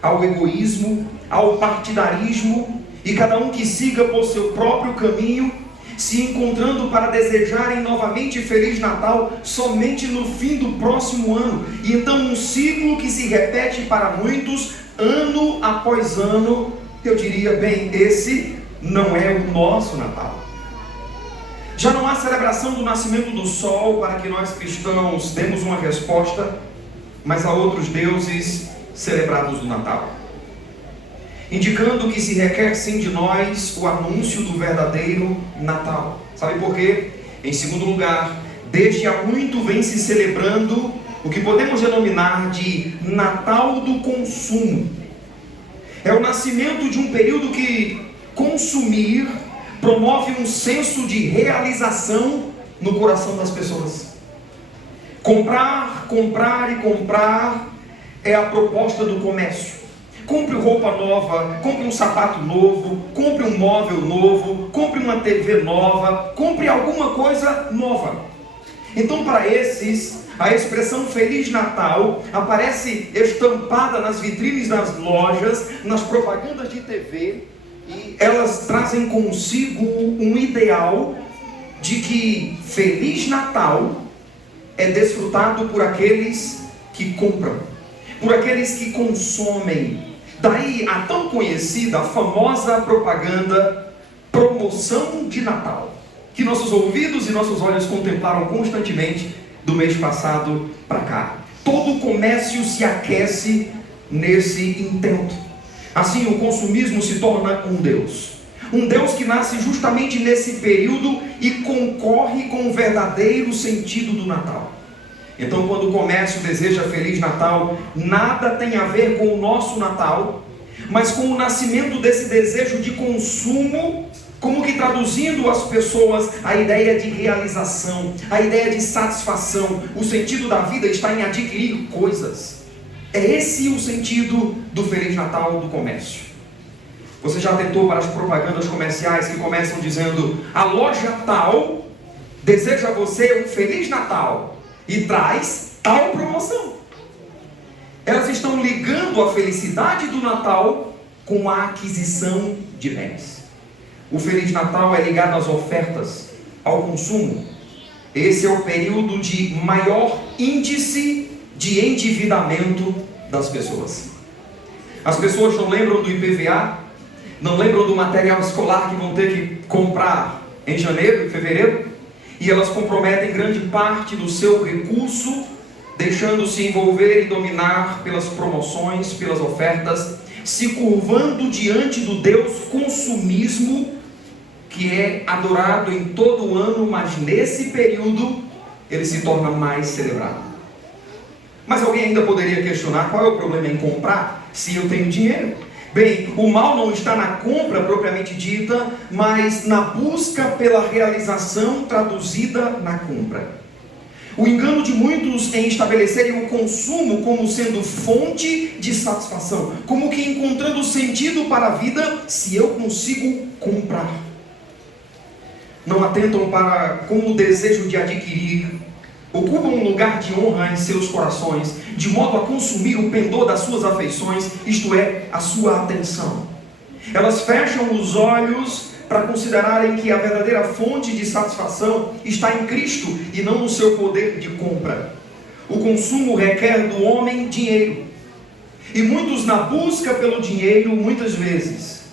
ao egoísmo, ao partidarismo, e cada um que siga por seu próprio caminho, se encontrando para desejarem novamente Feliz Natal somente no fim do próximo ano. E então um ciclo que se repete para muitos, ano após ano. Eu diria, bem, esse não é o nosso Natal. Já não há celebração do nascimento do sol para que nós cristãos demos uma resposta, mas há outros deuses celebrados no Natal, indicando que se requer sim de nós o anúncio do verdadeiro Natal. Sabe por quê? Em segundo lugar, desde há muito vem se celebrando o que podemos denominar de Natal do consumo. É o nascimento de um período que consumir promove um senso de realização no coração das pessoas. Comprar, comprar e comprar é a proposta do comércio. Compre roupa nova, compre um sapato novo, compre um móvel novo, compre uma TV nova, compre alguma coisa nova. Então, para esses, a expressão Feliz Natal aparece estampada nas vitrines das lojas, nas propagandas de TV, e elas trazem consigo um ideal de que Feliz Natal é desfrutado por aqueles que compram, por aqueles que consomem. Daí a tão conhecida, famosa propaganda Promoção de Natal, que nossos ouvidos e nossos olhos contemplaram constantemente do mês passado para cá. Todo o comércio se aquece nesse intento. Assim, o consumismo se torna um Deus que nasce justamente nesse período e concorre com o verdadeiro sentido do Natal. Então, quando o comércio deseja Feliz Natal, nada tem a ver com o nosso Natal, mas com o nascimento desse desejo de consumo, como que traduzindo às pessoas a ideia de realização, a ideia de satisfação. O sentido da vida está em adquirir coisas. É esse o sentido do Feliz Natal do comércio. Você já atentou para as propagandas comerciais que começam dizendo: a loja tal deseja a você um Feliz Natal e traz tal promoção. Elas estão ligando a felicidade do Natal com a aquisição de bens. O Feliz Natal é ligado às ofertas, ao consumo. Esse é o período de maior índice de endividamento das pessoas. As pessoas não lembram do IPVA, não lembram do material escolar que vão ter que comprar em janeiro e fevereiro, e elas comprometem grande parte do seu recurso, deixando-se envolver e dominar pelas promoções, pelas ofertas, se curvando diante do Deus consumismo, que é adorado em todo o ano, mas nesse período ele se torna mais celebrado. Mas alguém ainda poderia questionar: qual é o problema em comprar se eu tenho dinheiro? Bem, o mal não está na compra propriamente dita, mas na busca pela realização traduzida na compra. O engano de muitos em estabelecerem o consumo como sendo fonte de satisfação, como que encontrando sentido para a vida se eu consigo comprar. Não atentam para como o desejo de adquirir ocupa um lugar de honra em seus corações, de modo a consumir o pendor das suas afeições, isto é, a sua atenção. Elas fecham os olhos para considerarem que a verdadeira fonte de satisfação está em Cristo e não no seu poder de compra. O consumo requer do homem dinheiro. E muitos, na busca pelo dinheiro, muitas vezes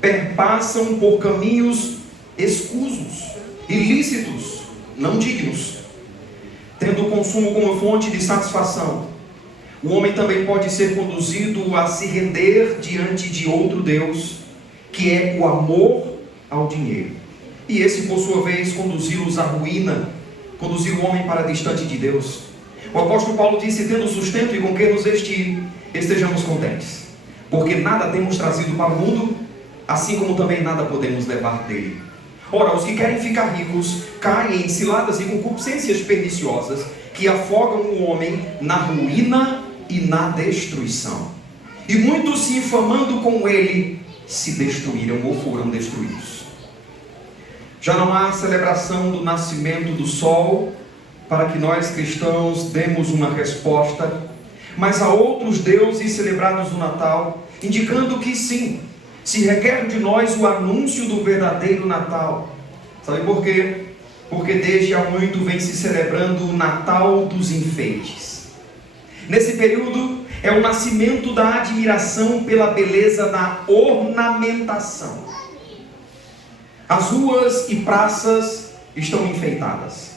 perpassam por caminhos escusos, ilícitos, não dignos. Tendo o consumo como fonte de satisfação, o homem também pode ser conduzido a se render diante de outro Deus, que é o amor ao dinheiro. E esse, por sua vez, conduzi-los à ruína, conduzir o homem para distante de Deus. O apóstolo Paulo disse: tendo sustento e com que nos vestir, estejamos contentes, porque nada temos trazido para o mundo, assim como também nada podemos levar dele. Ora, os que querem ficar ricos caem em ciladas e concupiscências perniciosas, que afogam o homem na ruína e na destruição. E muitos, se infamando com ele, se destruíram ou foram destruídos. Já não há celebração do nascimento do sol para que nós cristãos demos uma resposta, mas há outros deuses celebrados no Natal, indicando que sim, se requer de nós o anúncio do verdadeiro Natal. Sabe por quê? Porque desde há muito vem se celebrando o Natal dos enfeites. Nesse período é o nascimento da admiração pela beleza da ornamentação. As ruas e praças estão enfeitadas.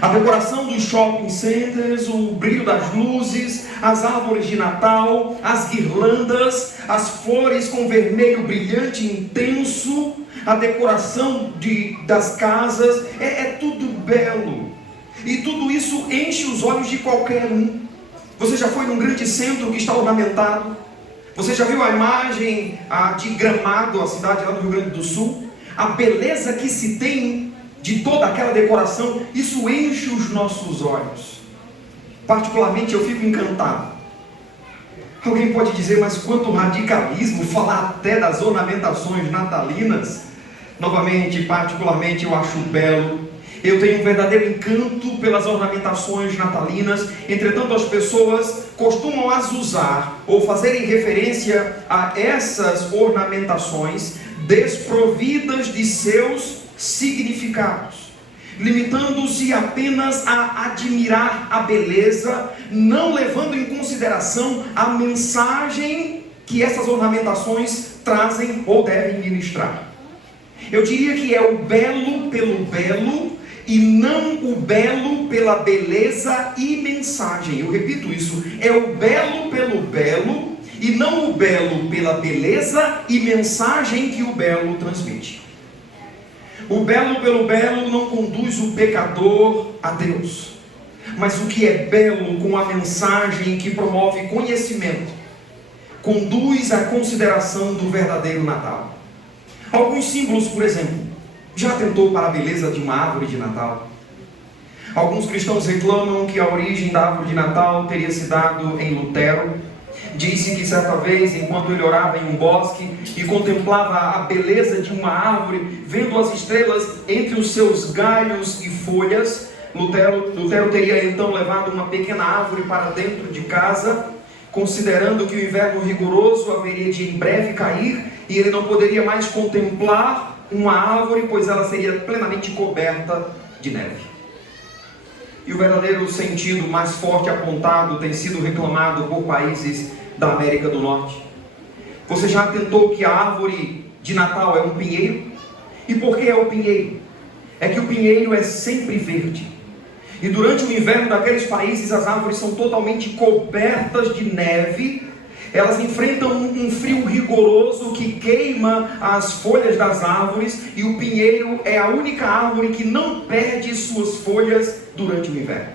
A decoração dos shopping centers, o brilho das luzes, as árvores de Natal, as guirlandas, as flores com vermelho brilhante intenso, a decoração das casas, é tudo belo. E tudo isso enche os olhos de qualquer um. Você já foi num grande centro que está ornamentado? Você já viu a imagem de Gramado, a cidade lá do Rio Grande do Sul? A beleza que se tem de toda aquela decoração, isso enche os nossos olhos. Particularmente eu fico encantado. Alguém pode dizer: mas quanto radicalismo, falar até das ornamentações natalinas. Novamente, particularmente eu acho belo. Eu tenho um verdadeiro encanto pelas ornamentações natalinas. Entretanto, as pessoas costumam as usar ou fazerem referência a essas ornamentações desprovidas de seus significados, limitando-se apenas a admirar a beleza, não levando em consideração a mensagem que essas ornamentações trazem ou devem ministrar. Eu diria que é o belo pelo belo e não o belo pela beleza e mensagem. Eu repito isso: é o belo pelo belo e não o belo pela beleza e mensagem que o belo transmite. O belo pelo belo não conduz o pecador a Deus, mas o que é belo com a mensagem que promove conhecimento, conduz à consideração do verdadeiro Natal. Alguns símbolos, por exemplo, já atentou para a beleza de uma árvore de Natal? Alguns cristãos reclamam que a origem da árvore de Natal teria se dado em Lutero. Disse que certa vez, enquanto ele orava em um bosque e contemplava a beleza de uma árvore, vendo as estrelas entre os seus galhos e folhas, Lutero teria então levado uma pequena árvore para dentro de casa, considerando que o inverno rigoroso haveria de em breve cair e ele não poderia mais contemplar uma árvore, pois ela seria plenamente coberta de neve. E o verdadeiro sentido mais forte apontado tem sido reclamado por países da América do Norte. Você já atentou que a árvore de Natal é um pinheiro? E por que é o pinheiro? É que o pinheiro é sempre verde. E durante o inverno daqueles países as árvores são totalmente cobertas de neve. Elas enfrentam um frio rigoroso que queima as folhas das árvores, e o pinheiro é a única árvore que não perde suas folhas durante o inverno.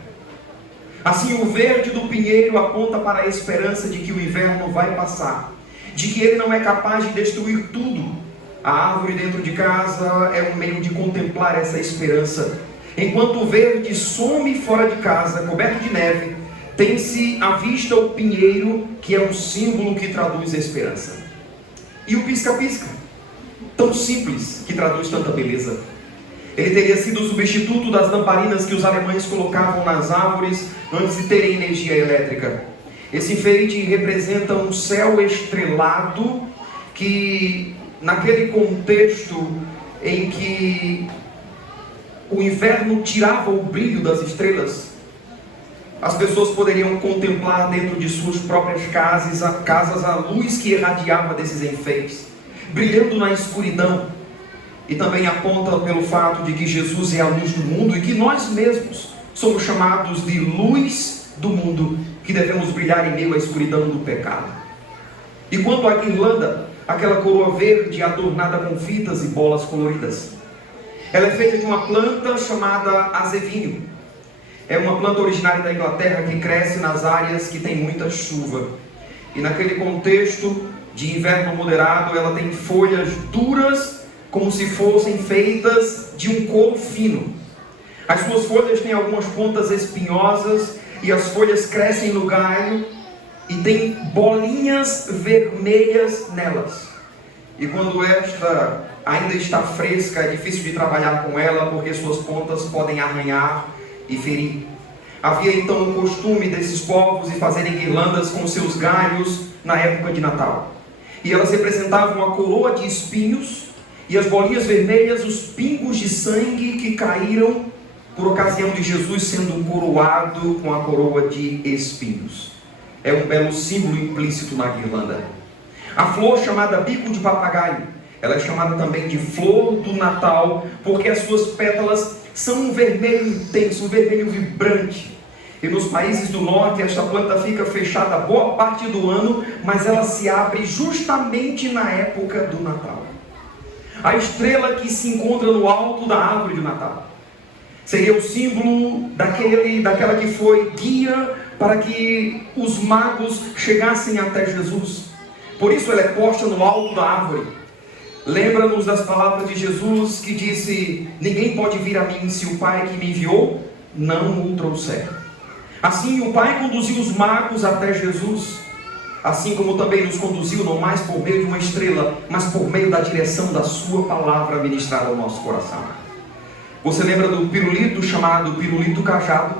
Assim, o verde do pinheiro aponta para a esperança de que o inverno vai passar, de que ele não é capaz de destruir tudo. A árvore dentro de casa é um meio de contemplar essa esperança. Enquanto o verde some fora de casa, coberto de neve, tem-se à vista o pinheiro, que é um símbolo que traduz a esperança. E o pisca-pisca, tão simples, que traduz tanta beleza. Ele teria sido o substituto das lamparinas que os alemães colocavam nas árvores antes de terem energia elétrica. Esse enfeite representa um céu estrelado que, naquele contexto em que o inverno tirava o brilho das estrelas, as pessoas poderiam contemplar dentro de suas próprias casas a luz que irradiava desses enfeites, brilhando na escuridão. E também aponta pelo fato de que Jesus é a luz do mundo e que nós mesmos somos chamados de luz do mundo, que devemos brilhar em meio à escuridão do pecado. E quanto à guirlanda, aquela coroa verde adornada com fitas e bolas coloridas, ela é feita de uma planta chamada azevinho. É uma planta originária da Inglaterra que cresce nas áreas que tem muita chuva. E naquele contexto de inverno moderado, ela tem folhas duras, como se fossem feitas de um couro fino. As suas folhas têm algumas pontas espinhosas e as folhas crescem no galho e tem bolinhas vermelhas nelas. E quando esta ainda está fresca, é difícil de trabalhar com ela, porque suas pontas podem arranhar e ferir. Havia então o costume desses povos de fazerem guirlandas com seus galhos na época de Natal. E elas representavam a coroa de espinhos e as bolinhas vermelhas, os pingos de sangue que caíram por ocasião de Jesus sendo coroado com a coroa de espinhos. É um belo símbolo implícito na guirlanda. A flor chamada bico de papagaio, ela é chamada também de flor do Natal, porque as suas pétalas são um vermelho intenso, um vermelho vibrante. E nos países do norte, esta planta fica fechada boa parte do ano, mas ela se abre justamente na época do Natal. A estrela que se encontra no alto da árvore de Natal seria o símbolo daquela que foi guia para que os magos chegassem até Jesus. Por isso ela é posta no alto da árvore. Lembra-nos das palavras de Jesus que disse: ninguém pode vir a mim se o Pai que me enviou não o trouxer. Assim o Pai conduziu os magos até Jesus, assim como também nos conduziu não mais por meio de uma estrela, mas por meio da direção da sua palavra ministrada ao nosso coração. Você lembra do pirulito chamado pirulito cajado?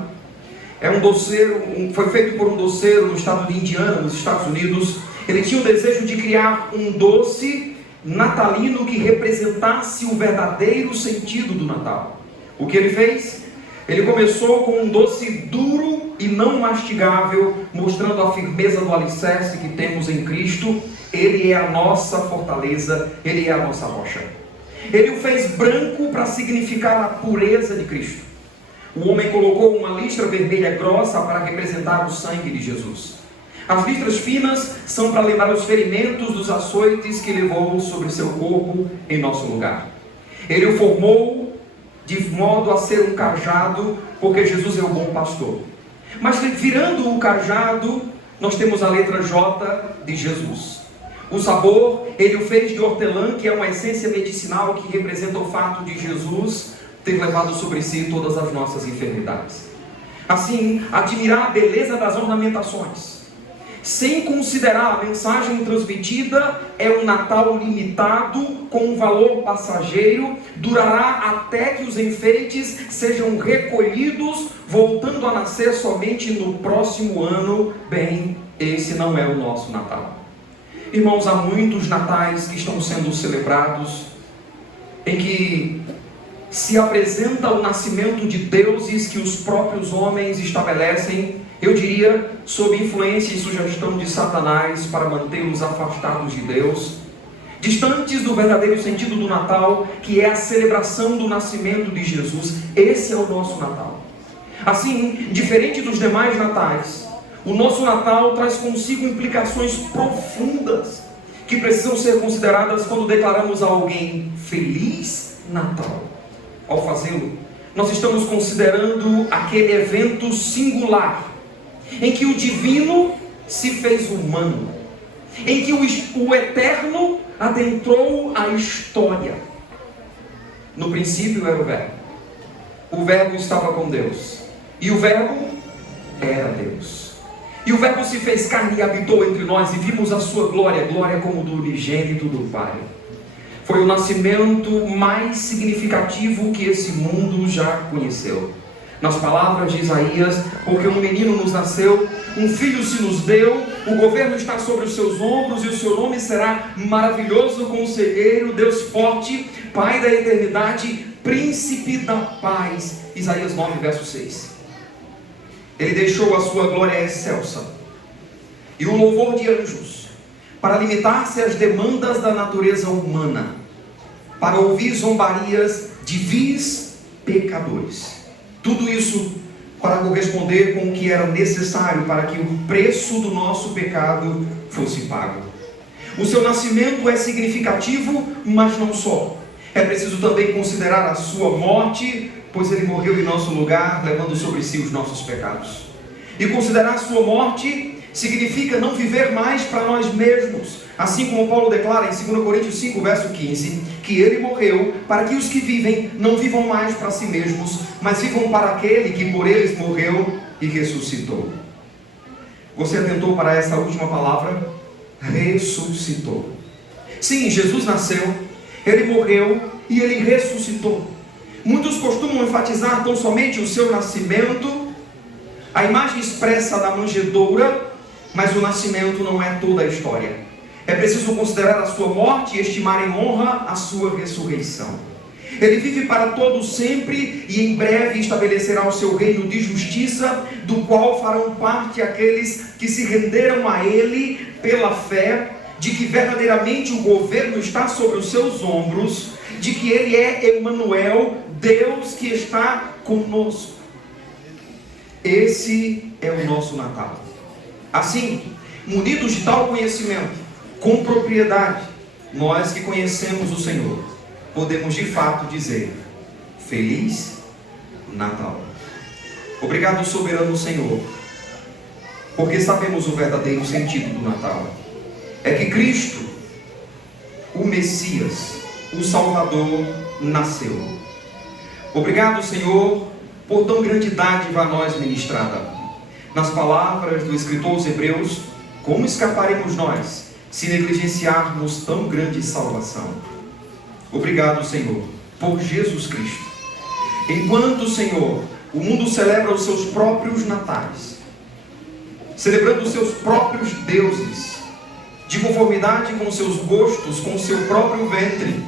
É um doceiro, foi feito por um doceiro no estado de Indiana, nos Estados Unidos. Ele tinha o desejo de criar um doce natalino que representasse o verdadeiro sentido do Natal. O que ele fez? Ele começou com um doce duro e não mastigável, mostrando a firmeza do alicerce que temos em Cristo. Ele é a nossa fortaleza, Ele é a nossa rocha. Ele o fez branco para significar a pureza de Cristo. O homem colocou uma listra vermelha grossa para representar o sangue de Jesus. As listras finas são para lembrar os ferimentos dos açoites que levou sobre seu corpo em nosso lugar. Ele o formou de modo a ser um cajado, porque Jesus é o bom pastor. Mas virando o cajado, nós temos a letra J de Jesus. O sabor, ele o fez de hortelã, que é uma essência medicinal que representa o fato de Jesus ter levado sobre si todas as nossas enfermidades. Assim, admirar a beleza das ornamentações, sem considerar a mensagem transmitida, é um Natal limitado, com um valor passageiro, durará até que os enfeites sejam recolhidos, voltando a nascer somente no próximo ano. Bem, esse não é o nosso Natal. Irmãos, há muitos natais que estão sendo celebrados, em que se apresenta o nascimento de deuses que os próprios homens estabelecem, eu diria, sob influência e sugestão de Satanás para mantê-los afastados de Deus, distantes do verdadeiro sentido do Natal, que é a celebração do nascimento de Jesus. Esse é o nosso Natal. Assim, diferente dos demais natais, o nosso Natal traz consigo implicações profundas que precisam ser consideradas quando declaramos a alguém Feliz Natal. Ao fazê-lo, nós estamos considerando aquele evento singular em que o divino se fez humano, em que o eterno adentrou a história. No princípio era o Verbo estava com Deus, e o Verbo era Deus. E o Verbo se fez carne e habitou entre nós, e vimos a sua glória, glória como do unigênito do Pai. Foi o nascimento mais significativo que esse mundo já conheceu. Nas palavras de Isaías, porque um menino nos nasceu, um filho se nos deu, o governo está sobre os seus ombros, e o seu nome será Maravilhoso Conselheiro, Deus Forte, Pai da Eternidade, Príncipe da Paz. Isaías 9, verso 6. Ele deixou a sua glória excelsa e o louvor de anjos para limitar-se às demandas da natureza humana, para ouvir zombarias de vis pecadores. Tudo isso para corresponder com o que era necessário para que o preço do nosso pecado fosse pago. O seu nascimento é significativo, mas não só. É preciso também considerar a sua morte, pois ele morreu em nosso lugar, levando sobre si os nossos pecados. E considerar a sua morte significa não viver mais para nós mesmos, assim como Paulo declara em 2 Coríntios 5, verso 15, que ele morreu para que os que vivem não vivam mais para si mesmos, mas vivam para aquele que por eles morreu e ressuscitou. Você atentou para essa última palavra? Ressuscitou. Sim, Jesus nasceu, ele morreu e ele ressuscitou. Muitos costumam enfatizar tão somente o seu nascimento, a imagem expressa da manjedoura, mas o nascimento não é toda a história. É preciso considerar a sua morte e estimar em honra a sua ressurreição. Ele vive para todo sempre e em breve estabelecerá o seu reino de justiça, do qual farão parte aqueles que se renderam a ele pela fé, de que verdadeiramente o governo está sobre os seus ombros, de que ele é Emanuel, Deus que está conosco. Esse é o nosso Natal. Assim, munidos de tal conhecimento, com propriedade, nós que conhecemos o Senhor, podemos de fato dizer: Feliz Natal. Obrigado, soberano Senhor, porque sabemos o verdadeiro sentido do Natal. É que Cristo, o Messias, o Salvador, nasceu. Obrigado, Senhor, por tão grande dádiva a nós ministrada. Nas palavras do escritor aos Hebreus, como escaparemos nós se negligenciarmos tão grande salvação? Obrigado, Senhor, por Jesus Cristo. Enquanto, Senhor, o mundo celebra os seus próprios natais, celebrando os seus próprios deuses, de conformidade com seus gostos, com seu próprio ventre,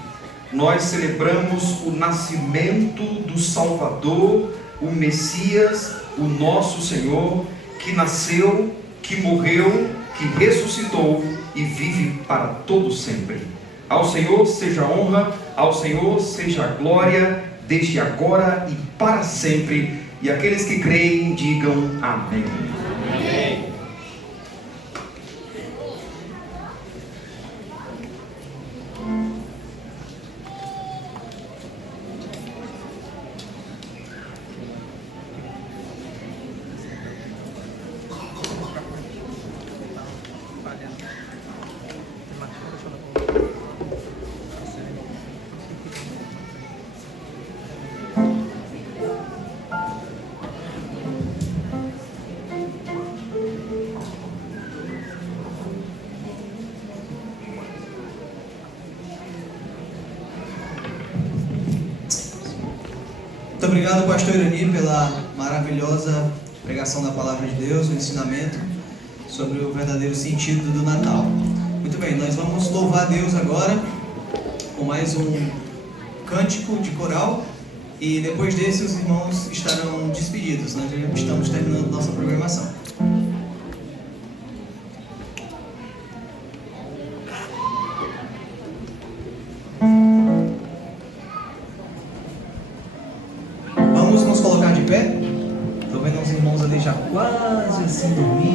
nós celebramos o nascimento do Salvador, o Messias, o nosso Senhor, que nasceu, que morreu, que ressuscitou e vive para todo sempre. Ao Senhor seja a honra, ao Senhor seja a glória, desde agora e para sempre. E aqueles que creem, digam amém. Amém. Muito obrigado, pastor Irani, pela maravilhosa pregação da palavra de Deus, o ensinamento sobre o verdadeiro sentido do Natal. Muito bem, nós vamos louvar a Deus agora com mais um cântico de coral E depois desse, os irmãos estarão despedidos. Nós já estamos terminando nossa programação. Vamos nos colocar de pé? Estou vendo os irmãos ali já quase assim dormindo.